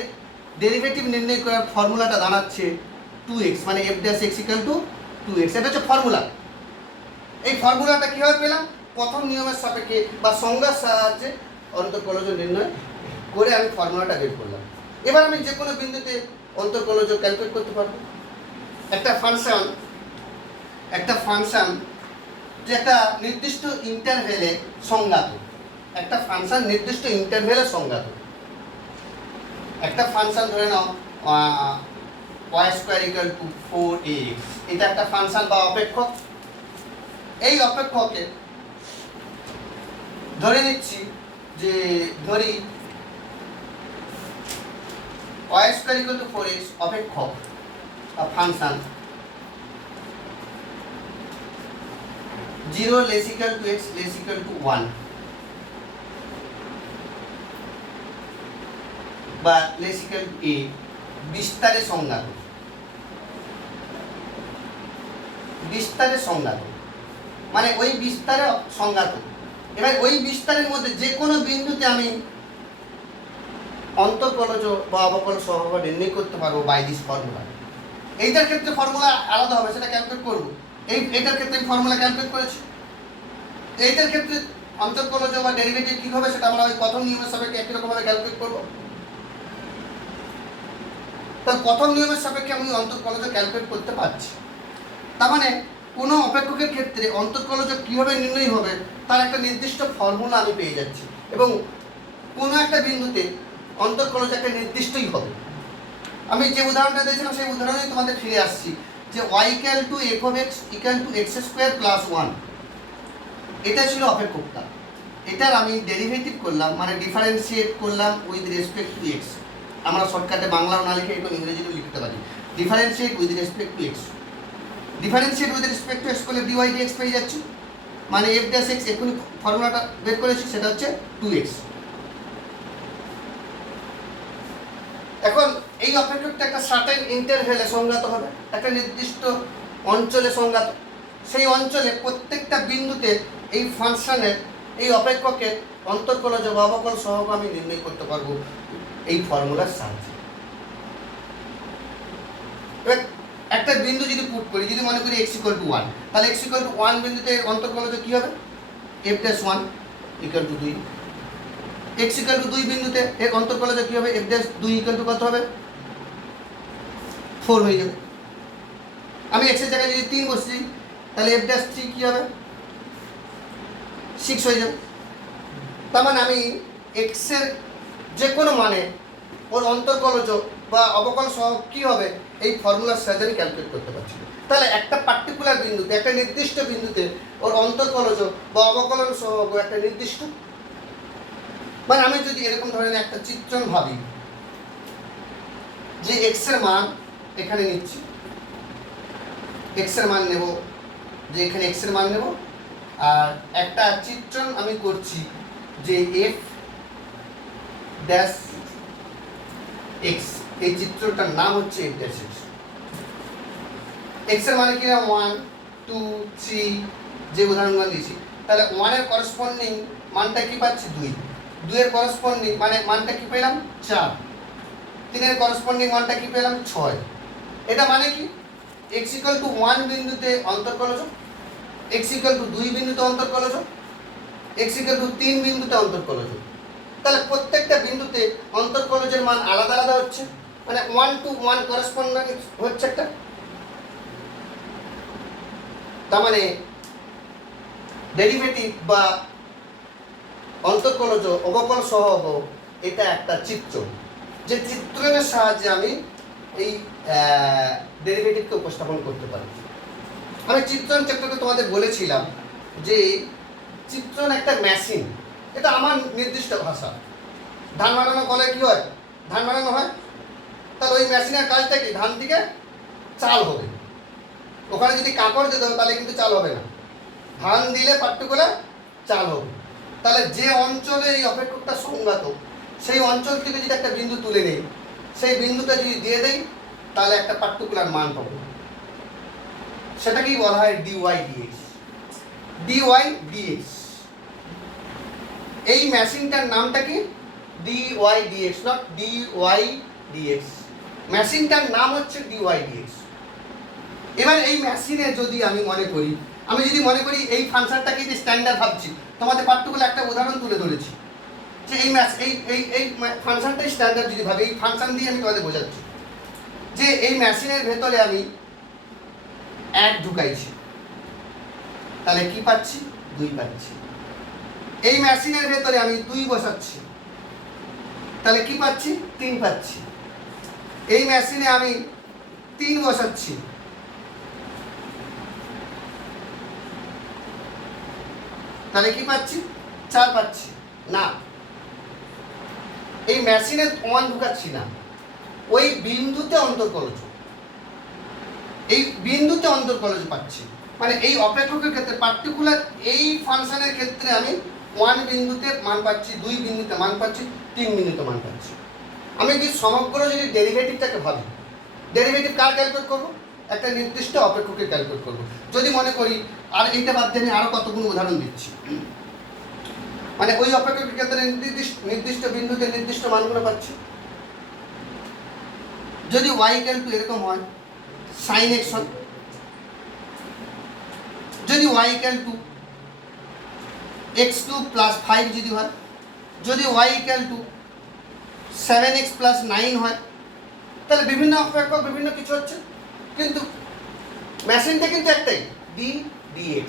ডেরিভেটিভ নির্ণয় করার ফর্মুলাটা দাঁড়াচ্ছে 2x, মানে f'(x) = 2x। এটা হচ্ছে ফর্মুলা। এই ফর্মুলাটা কিভাবে পেলাম প্রথম নিয়মের সাপেক্ষে বা সংজ্ঞার সাহায্যে অন্তর্কলজ নির্ণয় করে আমি ফর্মুলাটা বের করলাম। এবার আমি যে কোনো বিন্দুতে অন্তর্কলজ ক্যালকুলেট করতে পারবো। একটা ফাংশন যে একটা নির্দিষ্ট ইন্টারভ্যালে সংজ্ঞাত, একটা ফাংশন নির্দিষ্ট ইন্টারভ্যালে সংজ্ঞাত। একটা ফাংশন ধরে নাও y² = 4ax, এটা একটা ফাংশন বা অপেক্ষক। এই অপেক্ষকে ধরে নিচ্ছি যে ধরি y² = 4x অপেক্ষক বা ফাংশন 0 x < 1 বা a বিস্তারে সংজ্ঞাত। মানে ওই বিস্তারে সংজ্ঞাত। এবার ওই বিস্তারের মধ্যে যে কোনো বিন্দুতে আমি অন্তর্কলজ বা অবকল সহগ নির্ণয় করতে পারবো বাই দিস ফর্মুলা। এইটার ক্ষেত্রে ফর্মুলা আলাদা হবে, সেটা ক্যালকুলেট করব। এইটার ক্ষেত্রে আমি ফর্মুলা ক্যালকুলেট করেছি। এইটার ক্ষেত্রে অন্তর্কলজ বা ডেরিভেটিভ কী হবে সেটা আমরা ওই প্রথম নিয়মের সাপেক্ষে একই রকমভাবে ক্যালকুলেট করব। তাহলে প্রথম নিয়মের সাপেক্ষে আমি অন্তর্কলজ ক্যালকুলেট করতে পারছি। তার মানে কোনো অপেক্ষকের ক্ষেত্রে অন্তর্কলজ কীভাবে নির্ণয় হবে তার একটা নির্দিষ্ট ফর্মুলা আমি পেয়ে যাচ্ছি, এবং কোনো একটা বিন্দুতে অন্তর্কলজ একটা নির্দিষ্টই হবে। আমি যে উদাহরণটা দিয়েছিলাম সেই উদাহরণেই তোমাদের ফিরে আসছি, যে y = f of x = x² + 1, এটা ছিল অপেক্ষকটা। এটার আমি ডেরিভেটিভ করলাম, মানে ডিফারেন্সিয়েট করলাম উইথ রেসপেক্ট টু x। আমরা শর্টকাটে বাংলাও না লিখে এখন ইংরেজিতেও লিখতে পারি, differentiate with respect to x। Differentiate with respect to x করলে dy dx পেয়ে যাচ্ছি, মানে f'(x) এখনই ফর্মুলাটা বের করেছি, সেটা হচ্ছে 2x। এখন এই অপেক্ষকটা একটা সার্টেন ইন্টারভ্যালে সংজ্ঞাত হবে, একটা নির্দিষ্ট অঞ্চলে সংজ্ঞাত। সেই অঞ্চলে প্রত্যেকটা বিন্দুতে এই ফাংশনের এই অপেক্ষকের অন্তর্কলজ বা অবকল সহগ আমি নির্ণয় করতে পারবো এই ফর্মুলার সাহায্যে। এবার একটা বিন্দু যদি পুট করি, যদি মনে করি x = 1, তাহলে x = 1 বিন্দুতে অন্তর্কলজ কী হবে f'(1) = 2। x = 2 বিন্দুতে এর অন্তর্কলজ কী হবে f'(2) = কত হবে 4 হয়ে যাবে। আমি x এর জায়গায় যদি 3 বসি তাহলে f'(3) কী হবে 6 হয়ে যাবে। তার মানে আমি এক্সের যে কোনো মানে ওর অন্তর্কলজ বা অবকল সহ কী হবে এই ফর্মুলার সাহায্যে আমি ক্যালকুলেট করতে পারছি। তাহলে একটা পার্টিকুলার বিন্দুতে, একটা নির্দিষ্ট বিন্দুতে ওর অন্তর্কলজ বা অবকলন সহ একটা নির্দিষ্ট, মানে আমি যদি এরকম ধরনের একটা চিত্রণ ভাবি যে এক্সের মান এখানে নিচ্ছি, এক্সের মান নেব, যে এখানে এক্সের মান নেব, আর একটা চিত্রণ আমি করছি যে এফ ড্যাশ এক্স, এই চিত্রটার নাম হচ্ছে এফ ড্যাশ এক্স। এক্সের মানে কি না 1 2 3 যে উদাহরণগুলো দিয়েছি, তাহলে 1 এর করসপন্ডিং মানটা কি পাচ্ছি 2, 2 এর করসপন্ডিং মানে মানটা কি পেলাম 4, 3 এর করসপন্ডিং মানটা কি পেলাম 6। এটা মানে কি x = 1 বিন্দুতে অন্তর্কলজ, x = 2 বিন্দুতে অন্তর্কলজ, x = 3 বিন্দুতে অন্তর্কলজ। তাহলে প্রত্যেকটা বিন্দুতে অন্তর্কলজের মান আলাদা আলাদা হচ্ছে, মানে 1 to 1 করসপন্ডিং হচ্ছে একটা। তার মানে ডেরিভেটিভ বা অন্তর্কলজ অবকল সহগ এটা একটা চিত্র, যে চিত্রণের সাহায্যে আমি এই ডেরিভেটিভকে উপস্থাপন করতে পারি। আমি চিত্রণ চ্যাপ্টারে তোমাদের বলেছিলাম যে চিত্রণ একটা মেশিন, এটা আমার নির্দিষ্ট ভাষা। ধান বানানো কলে কি হয়, ধান বানানো হয়, তাহলে ওই মেশিনের কাজটা কি, ধান থেকে চাল হবে। ওখানে যদি কাপড় দিয়ে দেবো তাহলে কিন্তু চাল হবে না, ধান দিলে পার্টিকুলার চাল হবে। তাহলে যে অঞ্চলে এই অপেক্ষকটা সংজ্ঞাত, সেই অঞ্চল থেকে যদি একটা বিন্দু তুলে নেই, সেই বিন্দুটা যদি দিয়ে দেই তাহলে একটা পার্টিকুলার মান পাবো, সেটাকেই বলা হয় ডিওয়াই ডিএক্স। ডিওয়াই ডিএক্স, এই মেশিনটার নামটা কি dy dx, not dy dx, মেশিনটার নাম হচ্ছে ডিওয়াই ডিএক্স। এবার এই মেশিনে যদি আমি মনে করি এই ফাংশনটাকে যে স্ট্যান্ডার্ড ভাবছি, তোমাদের পার্টিকুলার একটা উদাহরণ তুলে ধরেছি যে এই ফাংশনটাই স্ট্যান্ডার্ড যদি ভাবি, এই ফাংশন দিয়ে আমি তোমাদের বোঝাচ্ছি যে এই মেশিনের ভেতরে আমি 1 ঢুকাইছি, তাহলে কি পাচ্ছি 2 পাচ্ছি। এই মেশিনের ভেতরে আমি 2 বসাচ্ছি, তাহলে কি পাচ্ছি 3 পাচ্ছি। এই মেশিনে আমি 3 বসাচ্ছি, তাহলে কি পাচ্ছি 4 পাচ্ছি। না, এই মেশিনে 1 ঢুকাচ্ছি না, ওই বিন্দুতে অন্তর্কলজ, এই বিন্দুতে অন্তর্কলজ পাচ্ছি। মানে এই অপেক্ষকের ক্ষেত্রে পার্টিকুলার এই ফাংশনের ক্ষেত্রে আমি 1 বিন্দুতে মান পাচ্ছি, 2 বিন্দুতে মান পাচ্ছি, 3 বিন্দুতে মান পাচ্ছি। আমি যদি সমগ্র যদি ডেরিভেটিভটাকে ভাবি, ডেরিভেটিভ কার ক্যালকুলেট করব, একটা নির্দিষ্ট অপেক্ষকের ক্যালকুলেট করব। যদি মনে করি, আর এইটা বাদ দিয়ে আমি আরও কতগুলো উদাহরণ দিচ্ছি, মানে ওই অপেক্ষকের ক্ষেত্রে নির্দিষ্ট বিন্দুতে নির্দিষ্ট মানগুলো পাচ্ছি। যদি y = এরকম হয় sin x হয়, যদি y = x2 + 5 যদি হয়, যদি y = 7x + 9 হয়, তাহলে বিভিন্ন অপেক্ষক বিভিন্ন কিছু হচ্ছে, কিন্তু মেশিনটা কিন্তু একটাই d dx।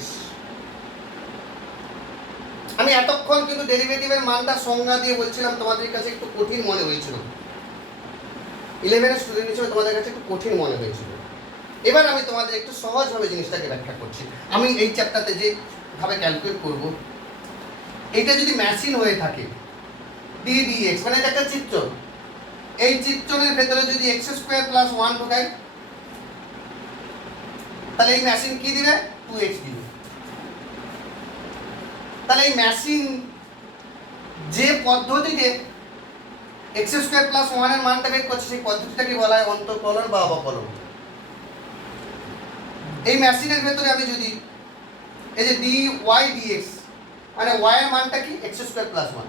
আমি এতক্ষণ কিন্তু ডেরিভেটিভের মানটা সংজ্ঞা দিয়ে বলছিলাম, তোমাদের কাছে একটু কঠিন মনে হয়েছিল, 11 এর স্টুডেন্ট হিসেবে তোমাদের কাছে একটু কঠিন মনে হয়েছিল। এবার আমি তোমাদের একটু সহজভাবে জিনিসটাকে ব্যাখ্যা করছি। আমি এই চ্যাপ্টারতে যেভাবে ক্যালকুলেট করব, এটা যদি মেশিন হয়ে থাকে d dx, মানে এটা একটা চিত্র, এই চিত্রণের ভেতরে যদি x² + 1 ঢোকাই, তাহলে এই মেশিন কি দিবে 2x দিবে। তাহলে এই মেশিন যে পদ্ধতিতে x² + 1 এর মানটা বের করছে, সেই পদ্ধতিটাকে বলা হয় অন্তর্কলন বা অবকলন। এই মেশিনের ভেতরে আমি যদি এই যে dy dx, মানে y এর মানটা কি x² + 1,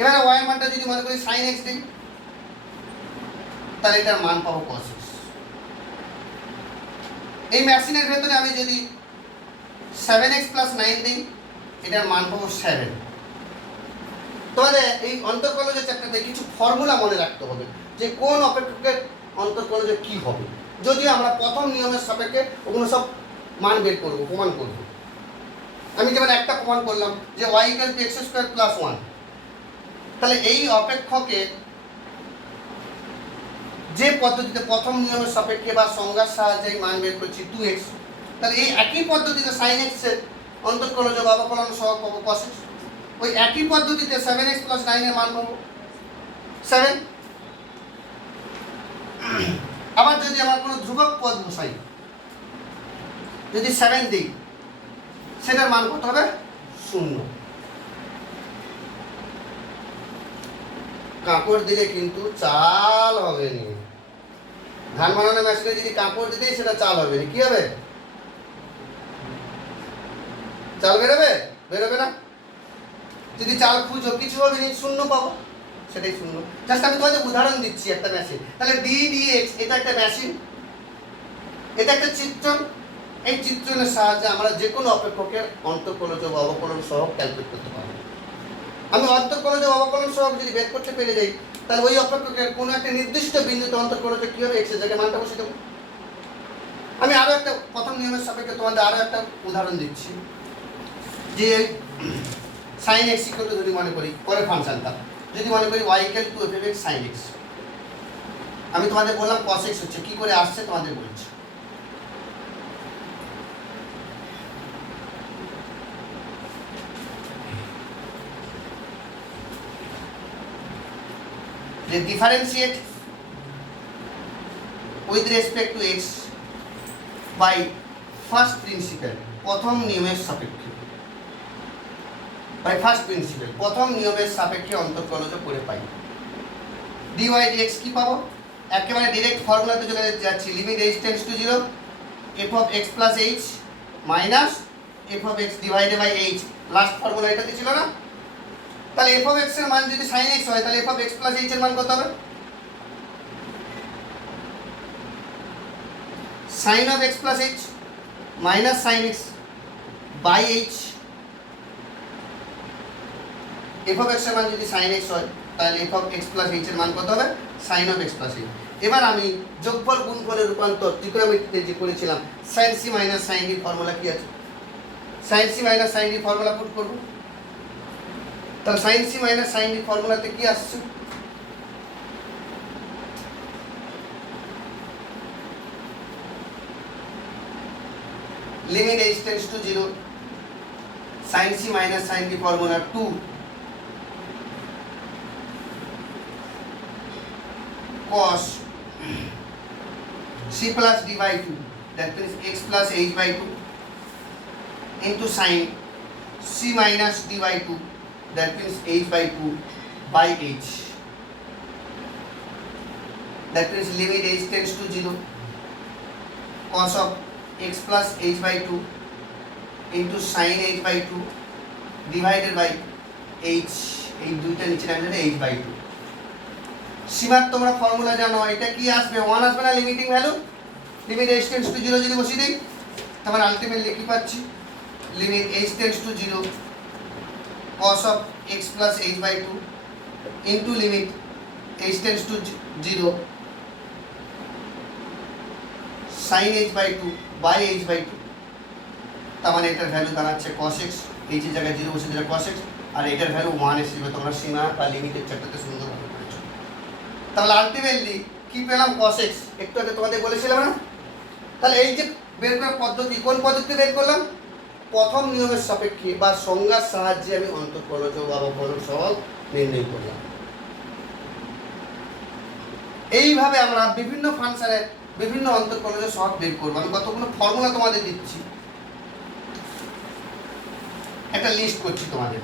এবারে y এর মানটা যদি মনে করি sin x দিই, তাহলে এটার মান পাবো cos x। এই মেশিনের ভেতরে আমি যদি 7x + 9 দিই, এটার মান পাবো 7। তাহলে এই অন্তর্কলজের চ্যাপ্টারে কিছু ফর্মুলা মনে রাখতে হবে যে কোন অপেক্ষকের অন্তর্কলজে কি হবে। যদি আমরা প্রথম নিয়মের সাপেক্ষে ওগুলো সব মান বের করব, প্রমাণ করব। আমি যেমন একটা প্রমাণ করলাম যে y equal to x square plus 1, তাহলে এই অপেক্ষকে যে পদ্ধতিতে প্রথম নিয়মের সাপেক্ষে বা সংজ্ঞার সাহায্যে মান বের করছি 2x, তাহলে এই একই পদ্ধতিতে sin x এর অন্তর্কলজ বা অবকলন সহগ পাবো cos x, ওই একই পদ্ধতিতে 7x প্লাস 9 এর মান পাবো 7। আবার যদি আমার কোনো ধ্রুবক পদ বসাই, যদি 7 দিই, সেটার মান কত হবে? 0। কাপড় দিলে কিন্তু চাল হবে না। ধান বানানো মেশিনে যদি কাপড় দিতেই সেটা চাল হবে না, কি হবে? চাল বেরোবে? বেরোবে না। যদি চাল খুঁজো কিছু হবে না, 0 পাবো, সেটাই 0। জাস্ট আমি তোমাদের উদাহরণ দিচ্ছি একটা মেশিন। তাহলে DDX এটা একটা মেশিন, এটা একটা চিত্রণ। এই চিত্রণের সাহায্যে আমরা যে কোনো অপেক্ষকের অন্তর্কলজ বা অবকলন সহগ ক্যালকুলেট করতে পারবো। আমি অন্তর্কলজ অবকলন সহগ যদি বের করতে পেরে যাই, তাহলে ওই অপেক্ষকের কোনো একটা নির্দিষ্ট বিন্দুতে অন্তর্কলজ কি হবে? x এর জায়গায় মানটা বসিয়ে দেবো। আমি আরো একটা প্রথম নিয়মের সাপেক্ষে তোমাদের আরো একটা উদাহরণ দিচ্ছি, যে sin x ইকুয়াল টু যদি মনে করি পরের ফাংশনটা, যদি মনে করি y equal to f(x) sin x, আমি তোমাদের বললাম cos x হচ্ছে, কি করে আসছে তোমাদের বলছি। যে differentiate with respect to x by first principle, প্রথম নিয়মের সাপেক্ষে, by first principle প্রথম নিয়মের সাপেক্ষে অন্তর্কলজ করে পাই। dy dx কি পাবো? একেবারে ডাইরেক্ট ফর্মুলাতে চলে যাচ্ছি, limit h tends to 0 f of x plus h minus f of x divided by h, last formula এটা ছিল না? তাহলে f of x এর মান যদি sin x হয়, তাহলে f of x plus h এর মান কত হবে? sin of x plus h minus sin x by h, f of x এর মান যদি sin x হয়, তাহলে f of x plus h এর মান কত হবে? sin of x plus h। এবার আমি যোগফল গুণফলের রূপান্তর ত্রিকোণমিতিতে যে করেছিলাম, sin c minus sin d formula কি আছে? sin c minus sin d formula put করব। তাহলে sin c minus sin d ফর্মুলাতে কি আসছে? Limit h tends to 0 sin c minus sin d formula 2 cos c plus d by 2, that means x plus h by 2 into sin c minus d by 2, that means h by 2 by h, that means limit h tends to 0 cos of x plus h by 2 into sin h by 2 divided by h, এই দুইটা নিচে রাখলে h by 2। সীমার তোমরা ফর্মুলা জানো, এটা কি আসবে? 1 আসবে না limiting value? Limit h tends to 0 যদি বসিয়ে দিই, তাহলে আলটিমেটলি কি পাচ্ছি? Limit h tends to 0 cos of x plus h by 2 into limit h tends to 0 sin h by 2 by h by 2, তার মানে এটার ভ্যালু দাঁড়াচ্ছে cos x, h এর জায়গায় 0 বসে দিলে cos x, আর এটার ভ্যালু 1 এসেছিল। তোমরা সীমা বা লিমিটের চ্যাপ্টারতে সুন্দরভাবে পড়েছো। তাহলে আলটিমেটলি কি পেলাম? cos x। একটু আগে তোমাদের বলেছিলাম না? তাহলে এই যে বের করার পদ্ধতি, কোন পদ্ধতিতে বের করলাম? প্রথম নিয়মের সাপেক্ষে বা সংজ্ঞার সাহায্যে আমি অন্তর্কলজ বা অবকলন সহগ নির্ণয় করলাম। এইভাবে আমরা বিভিন্ন ফাংশনের বিভিন্ন অন্তর্কলজ সহগ বের করবো। আমি কতগুলো ফর্মুলা তোমাদের দিচ্ছি, একটা লিস্ট করছি তোমাদের,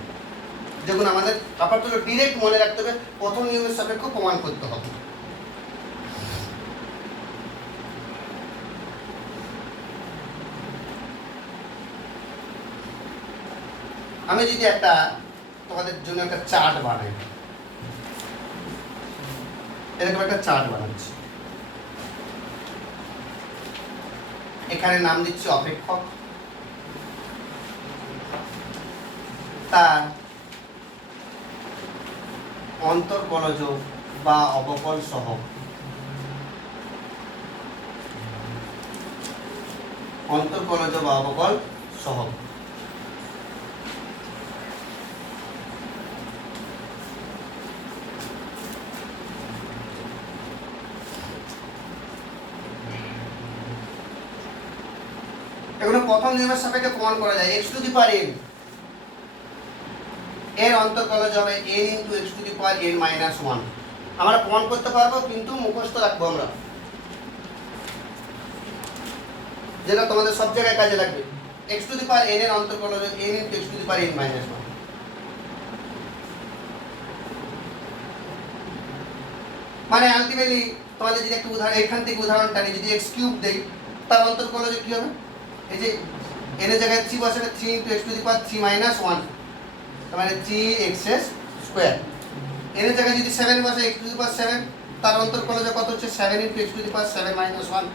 যেগুলো আমাদের আপাতত ডিরেক্ট মনে রাখতে হবে, প্রথম নিয়মের সাপেক্ষে প্রমাণ করতে হবে। আমি যদি একটা তোমাদের জন্য একটা চার্ট বানাই, এরকম একটা চার্ট বানাচ্ছি, এখানে নাম দিচ্ছি অপেক্ষক, তার অন্তর্কলজ বা অবকল সহগ, অন্তর্কলজ বা অবকল সহগ। এগুলো প্রথম নিয়মের সাপেক্ষে প্রমাণ করা যায়। x to the power n এর অন্তর্কলজ হবে n into x to the power n minus 1। আমরা প্রমাণ করতে পারবো, কিন্তু মুখস্থ রাখবো আমরা, যেটা তোমাদের সব জায়গায় কাজে লাগবে। x to the power n এর অন্তর্কলজ n into x to the power n minus 1। মানে আলটিমেটলি তোমাদের যদি একটা উদাহরণ এখান থেকে উদাহরণটা নিই, যদি x কিউব দেই তার অন্তর্কলজ কি হবে? এই যে n এর জায়গায় 3 বসাবে, 3 into x to the power 3 minus 1, তার মানে 3x স্কয়ার। n এর জায়গায় যদি 7 বসে x টু দি পাওয়ার 7, তার অন্তর্কলজ কত হচ্ছে? 7 into x to the power 7 minus 1,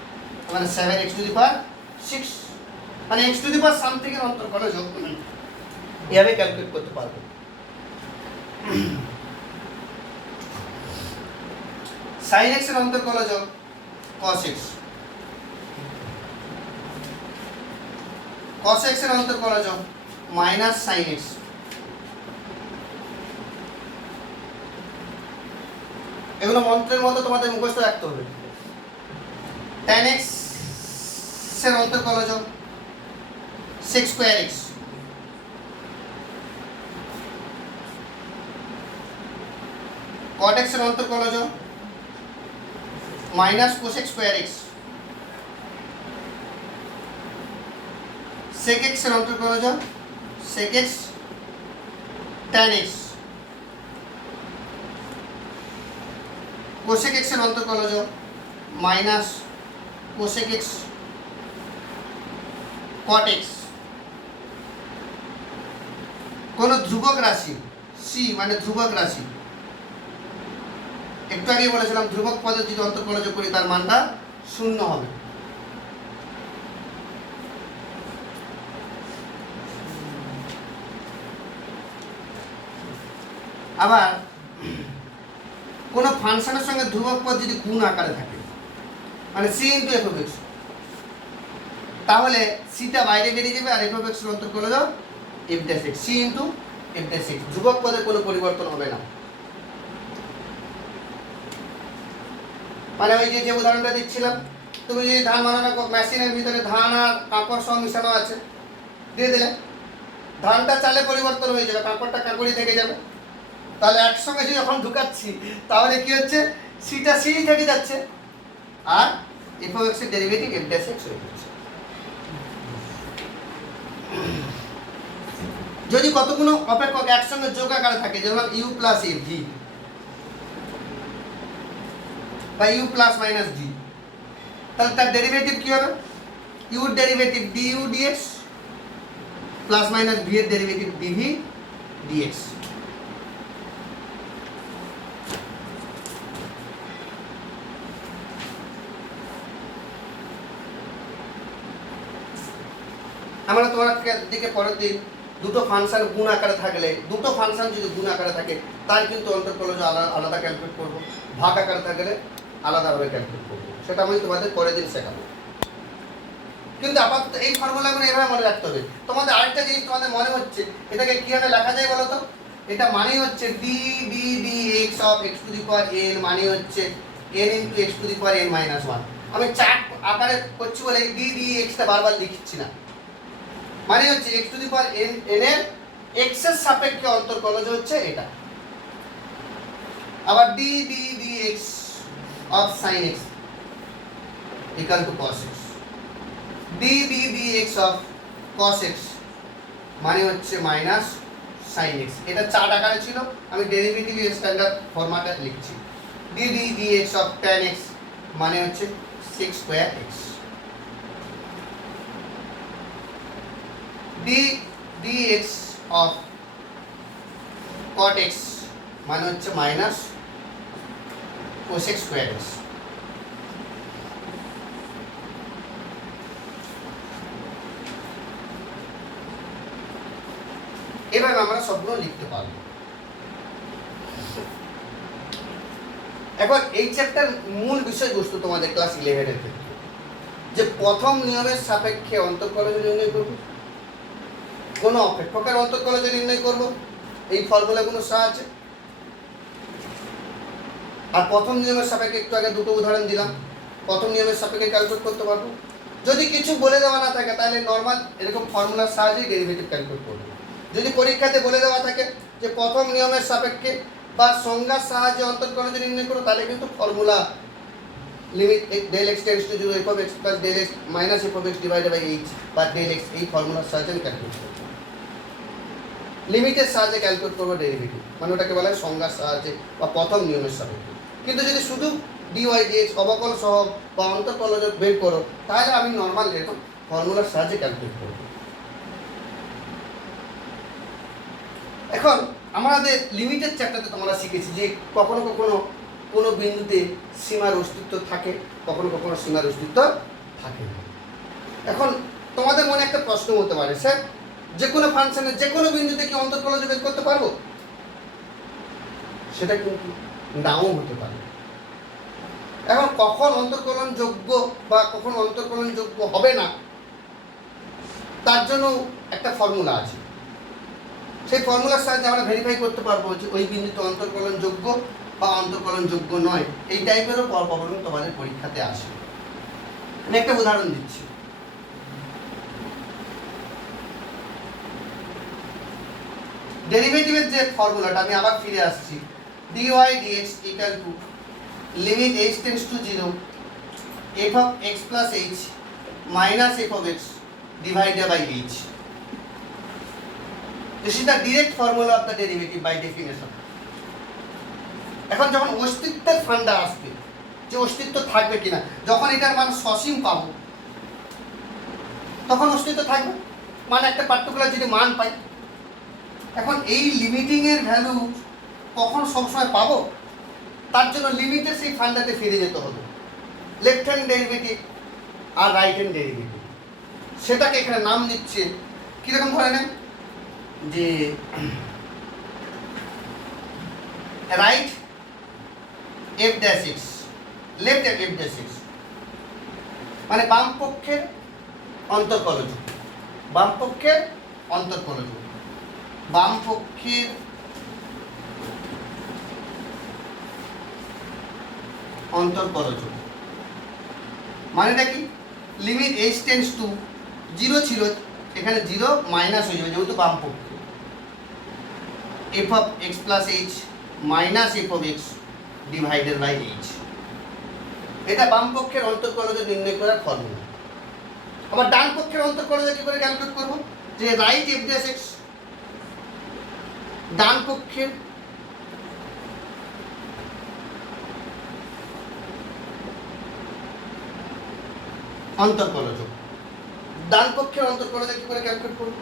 তার মানে 7x টু দি পাওয়ার 6। মানে x to the power something এর অন্তর্কলজ এভাবে ক্যালকুলেট করতে পারবো। sin x এর অন্তর্কলজ cos x, cos x এর অন্তর্কলজ মাইনাস sin x। এগুলো মন্ত্রের মতো তোমাদের মুখস্থ রাখতে হবে। tan x এর অন্তর্কলজ sec square x, cot x এর অন্তর্কলজ minus cosec square x, sec x এর অন্তর্কলজ sec x tan x, cosec x এর অন্তর্কলজ minus cosec x cot x। কোন ধ্রুবক রাশি c মানে ধ্রুবক রাশি, একটু আগে বলেছিলাম ধ্রুবক পদের যদি অন্তর্কলজ করি তার মানটা 0 হবে। আবার কোন ফাংশনের সঙ্গে ধ্রুবক পদ যদি গুণ আকারে থাকে, মানে c into f of x, তাহলে c টা বাইরে বেরিয়ে যাবে আর f অফ x এর অন্তর্কলজ f dash x, c into f dash x। ধ্রুবক পদের কোনো পরিবর্তন হবে না। মানে ওই যে উদাহরণটা দিচ্ছিলাম, তুমি যদি ধান বানানো মেশিনের ভিতরে ধান আর কাঁকড় সব মিশানো আছে, দিয়ে দিলে ধানটা চালে পরিবর্তন হয়ে যাবে, কাঁকড়টা কাঁকড়ি থেকে যাবে। তাহলে একসঙ্গে যদি যখন ঢুকাচ্ছি তাহলে কি হচ্ছে? সিটা সি থেকে যাচ্ছে আর এফ অফ এক্স এর ডেরিভেটিভ এফ ড্যাশ এক্স হয়ে যাচ্ছে। যদি কতগুলো অপেক্ষক একসঙ্গে যোগ আকারে থাকে, যেমন ইউ প্লাস এ ভি বা ইউ প্লাস মাইনাস ডি, তাহলে তার ডেরিভেটিভ কি হবে? ইউর derivative d u dx plus minus v এর ডেরিভেটিভ ডিভি ডিএক্স। আমরা তোমার দিকে পরের দিন দুটো ফাংশন গুণ আকারে থাকলে, দুটো ফাংশন যদি গুণ আকারে থাকে তার কিন্তু অন্তর্কলজ আলাদা ক্যালকুলেট করবো, ভাগ আকারে থাকলে আলাদাভাবে ক্যালকুলেট করবো, সেটা আমি তোমাদের পরের দিন শেখাবো। কিন্তু আপাতত এই ফর্মুলাগুলো এভাবে মনে রাখতে হবে। তোমাদের আরেকটা জিনিস তোমাদের মনে হচ্ছে, এটাকে কিভাবে লেখা যায় বলো তো? এটা মানে হচ্ছে D D D x of x to the power N, মানে হচ্ছে N into x to the power N minus 1। আমি চার্ট আকারে করছি বলে ডি ডি এক্সটা বারবার লিখছি না, মানে হচ্ছে x to the power N এর এক্স এর সাপেক্ষে অন্তর্কলজ হচ্ছে এটা। আবার D D D x of sine x equal to cos x, D D D x of cos x মানে হচ্ছে মাইনাস সাইন এক্স। এটা চার্ট আকারে ছিল, আমি ডেরিভেটিভ স্ট্যান্ডার্ড ফরম্যাটে লিখছি। D D D x of tan x মানে হচ্ছে sec square x, D D x of cot x মানে হচ্ছে মাইনাস cosec স্কয়ার x। এভাবে আমরা সবগুলো লিখতে পারবো। এখন এই চ্যাপ্টার মূল বিষয়বস্তু তোমাদের ক্লাস 11 এর ক্ষেত্রে, যে প্রথম নিয়মের সাপেক্ষে অন্তর্কলজ নির্ণয় করব, কোন অপেক্ষকের অন্তর্কলজ নির্ণয় করব এই ফর্মুলাগুলোর সাহায্যে। আর প্রথম নিয়মের সাপেক্ষে একটু আগে দুটো উদাহরণ দিলাম, প্রথম নিয়মের সাপেক্ষে ক্যালকুলেট করতে পারবো। যদি কিছু বলে দেওয়া না থাকে তাহলে নর্মাল এরকম ফর্মুলার সাহায্যে ডেরিভেটিভ ক্যালকুলেট করবে। যদি পরীক্ষাতে বলে দেওয়া থাকে যে প্রথম নিয়মের সাপেক্ষে বা সংজ্ঞার সাহায্যে অন্তর্কলজ নির্ণয় করো, তাহলে কিন্তু formula limit del x tends to 0 f of x plus del x minus f of x divided by h বা ডেল এক্স, এই ফর্মুলার সাহায্যে আমি ক্যালকুলেট করব। লিমিটের সাহায্যে ক্যালকুলেট করবো ডেরিভেটিভ, মানে ওটাকে বলা হয় সংজ্ঞার সাহায্যে বা প্রথম নিয়মের সাপেক্ষে। কিন্তু যদি শুধু ডিওয়াই ডিএক্স অবকল সহ বা অন্তর্কলজ বের করো, তাহলে আমি নর্মাল এরকম ফর্মুলার সাহায্যে ক্যালকুলেট করব। এখন আমাদের লিমিটের চ্যাপ্টারে তোমরা শিখেছি যে কখনো কখনো কোনো বিন্দুতে সীমার অস্তিত্ব থাকে, কখনো কখনো সীমার অস্তিত্ব থাকে না। এখন তোমাদের মনে একটা প্রশ্ন হতে পারে, স্যার যে কোনো ফাংশনের যে কোনো বিন্দুতে কি অন্তর্কলজ বের করতে পারবো? সেটা কিন্তু নাও হতে পারে। এখন কখন অন্তর্কলন যোগ্য বা কখন অন্তর্কলন যোগ্য হবে না, তার জন্য একটা ফর্মুলা আছে। সেই ফর্মুলার সাহায্যে আমরা ভেরিফাই করতে পারবো যে ওই বিন্দুতে অন্তর্কলন যোগ্য বা অন্তর্কলন যোগ্য নয়। এই টাইপেরও প্রবলেম তোমাদের পরীক্ষাতে আসে। আমি একটা উদাহরণ দিচ্ছি। ডেরিভেটিভের যে ফর্মুলাটা, আমি আবার ফিরে আসছি, dy dx equal to limit h tends to 0 f of x plus h minus f of x divided by h. This is the direct formula of the derivative by definition. এখন যখন অস্তিত্বের ফান্ডা আসবে, যে অস্তিত্ব থাকবে কিনা, যখন এটার মান সসীম পাবো তখন অস্তিত্ব থাকবে, মানে একটা পার্টিকুলার যদি মান পাই। এখন এই লিমিটিং এর ভ্যালু কখন সবসময় পাবো, তার জন্য লিমিটের সেই ফান্ডাতে ফিরে যেতে হবে। লেফট হ্যান্ড ডেরিভেটিভ আর রাইট হ্যান্ড ডেরিভেটিভ, সেটাকে এখানে নাম দিচ্ছে কিরকম ধরে নেন, যে right F dash x, left F dash x, মানে বাম পক্ষের অন্তর্কলজ, বাম পক্ষের অন্তর্কলজ, বাম পক্ষের অন্তর্কলজ। মানেটা কি, লিমিট h টেন্ডস টু 0 ছিল, এখানে 0 মাইনাস হয়ে যাবে যেহেতু বাম পক্ষে, f of x plus h minus f of x divided by h। এটা বাম পক্ষের অন্তর্কলজ নির্ণয় করার ফর্মুলা। আবার ডান পক্ষের অন্তর্কলজ কি করে ক্যালকুলেট করব, যে রাইট f ড্যাশ x, ডান পক্ষের অন্তর্কলজ, ডান পক্ষের অন্তর্কলজ কি করে ক্যালকুলেট করব,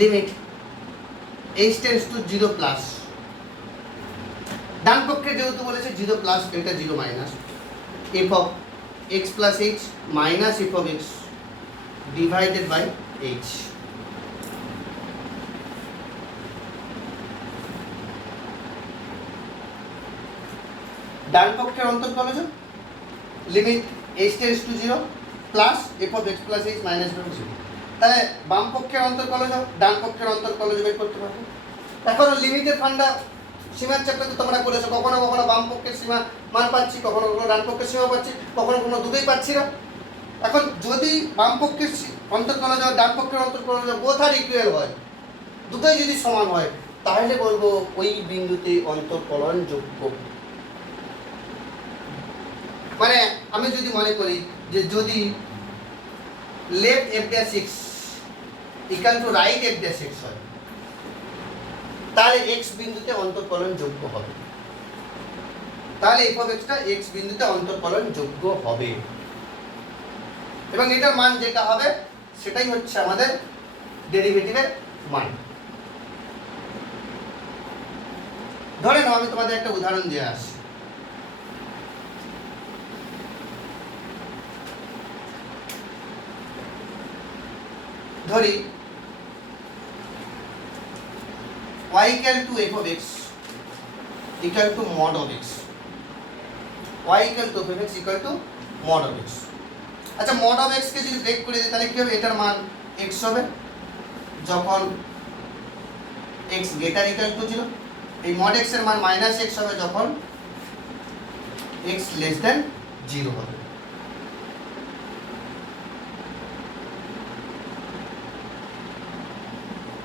limit h tends to 0 plus, ডান পক্ষে যেহেতু বলেছে 0 প্লাস, এটা 0 minus, f of x plus h minus f of x divided by h। ডান পক্ষের অন্তর্কলজ limit h tends to 0 plus f of x plus h minus f of 0। তাহলে বাম পক্ষের অন্তর্কলজ, ডান পক্ষের অন্তর্কলজ বের করতে পারবো। এখন লিমিটের ফান্ডা সীমার চ্যাপ্টারে তোমরা করেছো, কখনো কখনো বাম পক্ষের সীমা মান পাচ্ছি, কখনো কখনো ডান পক্ষের সীমা পাচ্ছি, কখনো কখনো দুটোই পাচ্ছি না। এখন যদি বাম পক্ষের অন্তর্কলজ আর ডান পক্ষের অন্তর্কলজ বোথ আর ইকুয়াল হয়, দুটোই যদি সমান হয়, তাহলে বলবো ওই বিন্দুতে অন্তর্কলন যোগ্য। মানে আমি যদি মনে করি যে যদি left F dash x equal to right F dash x হয়, তাহলে এক্স বিন্দুতে অন্তর্কলন যোগ্য হবে, তাহলে এফ অফ এক্সটা এক্স বিন্দুতে অন্তর্কলন যোগ্য হবে, এবং এটার মান যেটা হবে সেটাই হচ্ছে আমাদের ডেরিভেটিভের মান। ধরে নাও আমি তোমাদের একটা উদাহরণ দিয়ে আসি। ধরি y equal to f of x equal to mod of x, y equal to f of x equal to mod of x। আচ্ছা, mod of x কে যদি ব্রেক করে দিই তাহলে কি হবে, এটার মান x হবে যখন x greater equal to 0, এই mod x এর মান মাইনাস x হবে যখন x less than 0 হবে।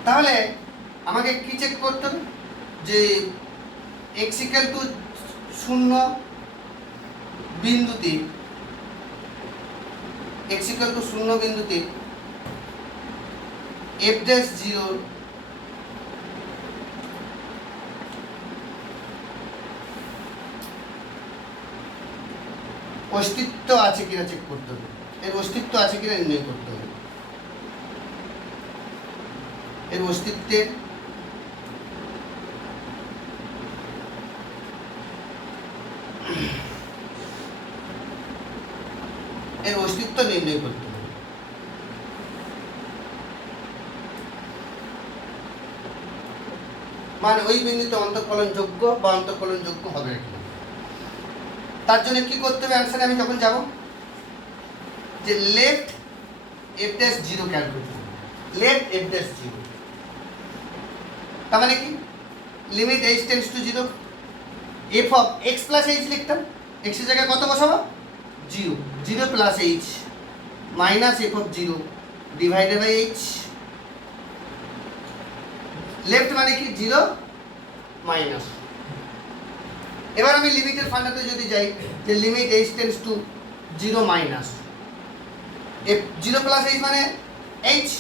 তাহলে আমাকে কি চেক করতে হবে যে x ইকুয়াল টু 0 বিন্দুতে x ইকুয়াল টু 0 বিন্দুতে f ড্যাশ 0 অস্তিত্ব আছে কিনা চেক করতে হবে, এর অস্তিত্ব আছে কিনা নির্ণয় করতে হবে। এর অস্তিত্বের অস্তিত্ব নির্ণয় করতে হবে। মানে ওই বিন্দুতে অন্তঃকলনযোগ্য বা অন্তঃকলনযোগ্য হবে কিনা। তার জন্য কি করতে হবে, অ্যান্সারে আমি যখন যাব যে লেফট f ড্যাশ 0 ক্যালকুলেট করব, লেফট f ড্যাশ 0, তার মানে কি limit h tends to 0 f of x plus h লিখতাম, x এর জায়গায় কত বসাবো 0, 0 plus h minus f of 0 divided by h। Left মানে কি 0 মাইনাস। এবার আমি লিমিটের ফান্ডাতে যদি যাই যে limit h tends to 0 minus f 0 plus h মানে h,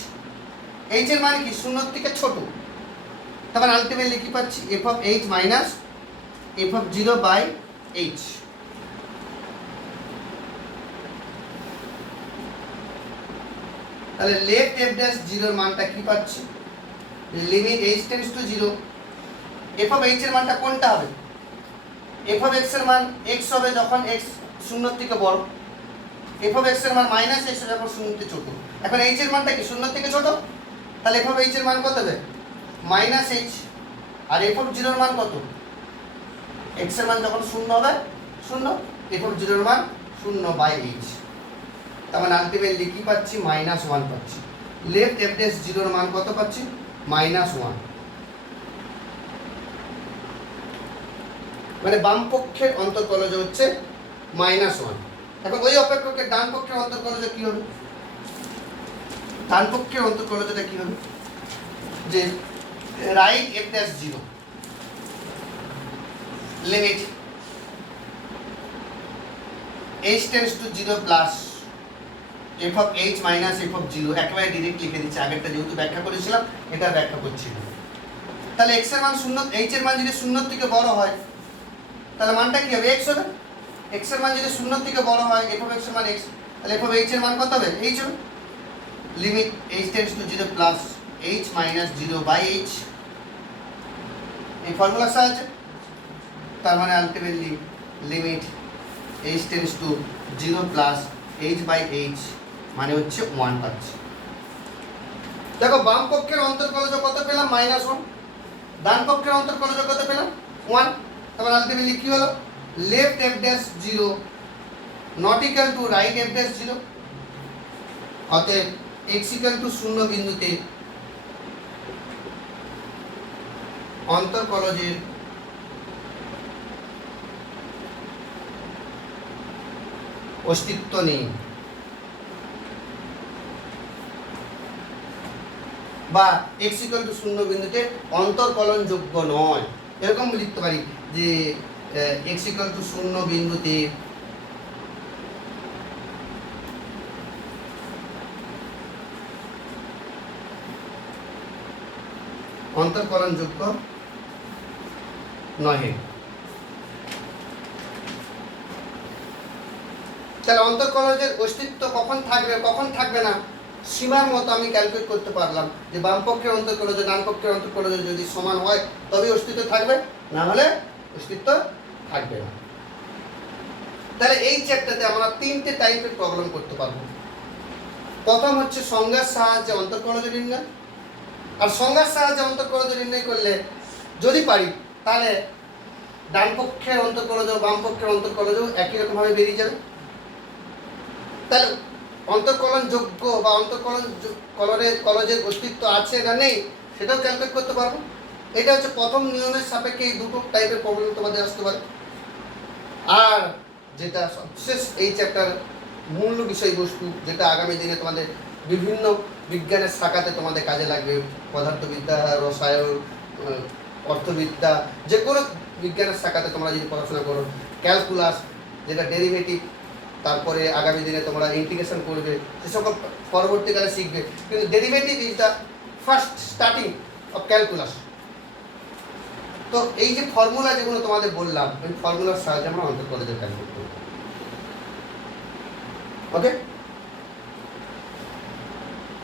h এর মানে কি 0 থেকে ছোট, তারপর আলটিমেটলি কি পাচ্ছি f of h minus f of 0 by h। তাহলে লেফট f ড্যাশ 0 এর মানটা কি পাচ্ছি limit h tends to 0, f of h এর মানটা কোনটা হবে, f অফ x এর মান x হবে যখন x 0 থেকে বড়, f অফ x এর মান মাইনাস x যখন 0 থেকে ছোট। এখন h এর মানটা কি 0 থেকে ছোট, তাহলে f অফ h এর মান কত হবে মাইনাস h, আর f অফ 0 এর মান কত, x এর মান যখন 0 হবে 0, f অফ 0 এর মান 0 বাই h। তার মানে আলটিমেটলি কি পাচ্ছি -1 পাচ্ছি। লেফট f ড্যাশ 0 এর মান কত পাচ্ছি -1, মানে বাম পক্ষের অন্তঃকলজ হচ্ছে -1। এখন ওই অপেক্ষকের ডান পক্ষের অন্তঃকলজ কি হবে, ডান পক্ষের অন্তঃকলজটা কি হবে যে right f dash 0 limit h tends to 0 plus f of h minus f of 0, একেবারে ডাইরেক্ট লিখে দিচ্ছি, আগেরটা যেহেতু ব্যাখ্যা করেছিলাম এটা ব্যাখ্যা করছি না। তাহলে x এর মান 0, h এর মান যদি 0 থেকে বড় হয় তাহলে মানটা কি হবে x হবে, x এর মান যদি 0 থেকে বড় হয় f অফ x এর মান x, তাহলে f অফ h এর মান কত হবে h হবে, limit h tends to 0 plus h minus 0 by h। এই ফর্মুলার সাহায্যে তার মানে ultimately limit h tends to 0 plus h by h মানে হচ্ছে 1 পাচ্ছি। দেখো বাম পক্ষের অন্তঃকলজ কত পেলাম -1, ডান পক্ষের অন্তঃকলজ কত পেলাম 1, তারপর আলটিমেটলি কি হলো left f dash 0 not equal two right f dash 0, অতএব x ইকুয়াল টু 0 বিন্দুতে অন্তঃকলজের অস্তিত্ব নেই, বা x ইকুয়াল টু 0 বিন্দুতে অন্তঃকলনযোগ্য নয়। এরকম লিখতে পারি যে x ইকুয়াল টু 0 বিন্দুতে অন্তঃকলনযোগ্য নহে। তাহলে অন্তঃকলজের অস্তিত্ব কখন থাকবে কখন থাকবে না সীমার মতো আমি ক্যালকুলেট করতে পারলাম যে বাম পক্ষের অন্তঃকলজ ডান পক্ষের অন্তঃকলজ যদি সমান হয় তবেই অস্তিত্ব থাকবে, না হলে অস্তিত্ব থাকবে না। তাহলে এই চ্যাপ্টারে আমরা 3টে টাইপের প্রবলেম করতে পারবো। প্রথম হচ্ছে সংজ্ঞার সাহায্যে অন্তঃকলজ নির্ণয়, আর সংজ্ঞার সাহায্যে অন্তঃকলজ নির্ণয় করলে যদি পারি তাহলে ডান পক্ষের অন্তঃকলজ বাম পক্ষের অন্তঃকলজ একই রকমভাবে বেরিয়ে যাবে। তাহলে অন্তঃকলনযোগ্য বা কলজের অস্তিত্ব আছে না নেই সেটাও ক্যালকুলেট করতে পারবো। এটা হচ্ছে প্রথম নিয়মের সাপেক্ষে এই দুটো টাইপের প্রবলেম তোমাদের আসতে পারে। আর যেটা সবশেষ এই চ্যাপ্টার মূল বিষয়বস্তু, যেটা আগামী দিনে তোমাদের বিভিন্ন বিজ্ঞানের শাখাতে তোমাদের কাজে লাগবে, পদার্থবিদ্যা, রসায়ন, অর্থবিদ্যা, যে কোনো বিজ্ঞানের শাখাতে তোমরা যদি পড়াশোনা করো, ক্যালকুলাস যেটা ডেরিভেটিভ, তারপরে আগামী দিনে তোমরা ইন্টিগ্রেশন করবে, সে সকল পরবর্তীকালে শিখবে। কিন্তু derivative is the first starting of calculus. তো এই যে ফর্মুলা যেগুলো তোমাদের বললাম, ওই ফর্মুলার সাহায্যে আমরা অন্তর্কলজের ক্যালকুলেট করব। ওকে।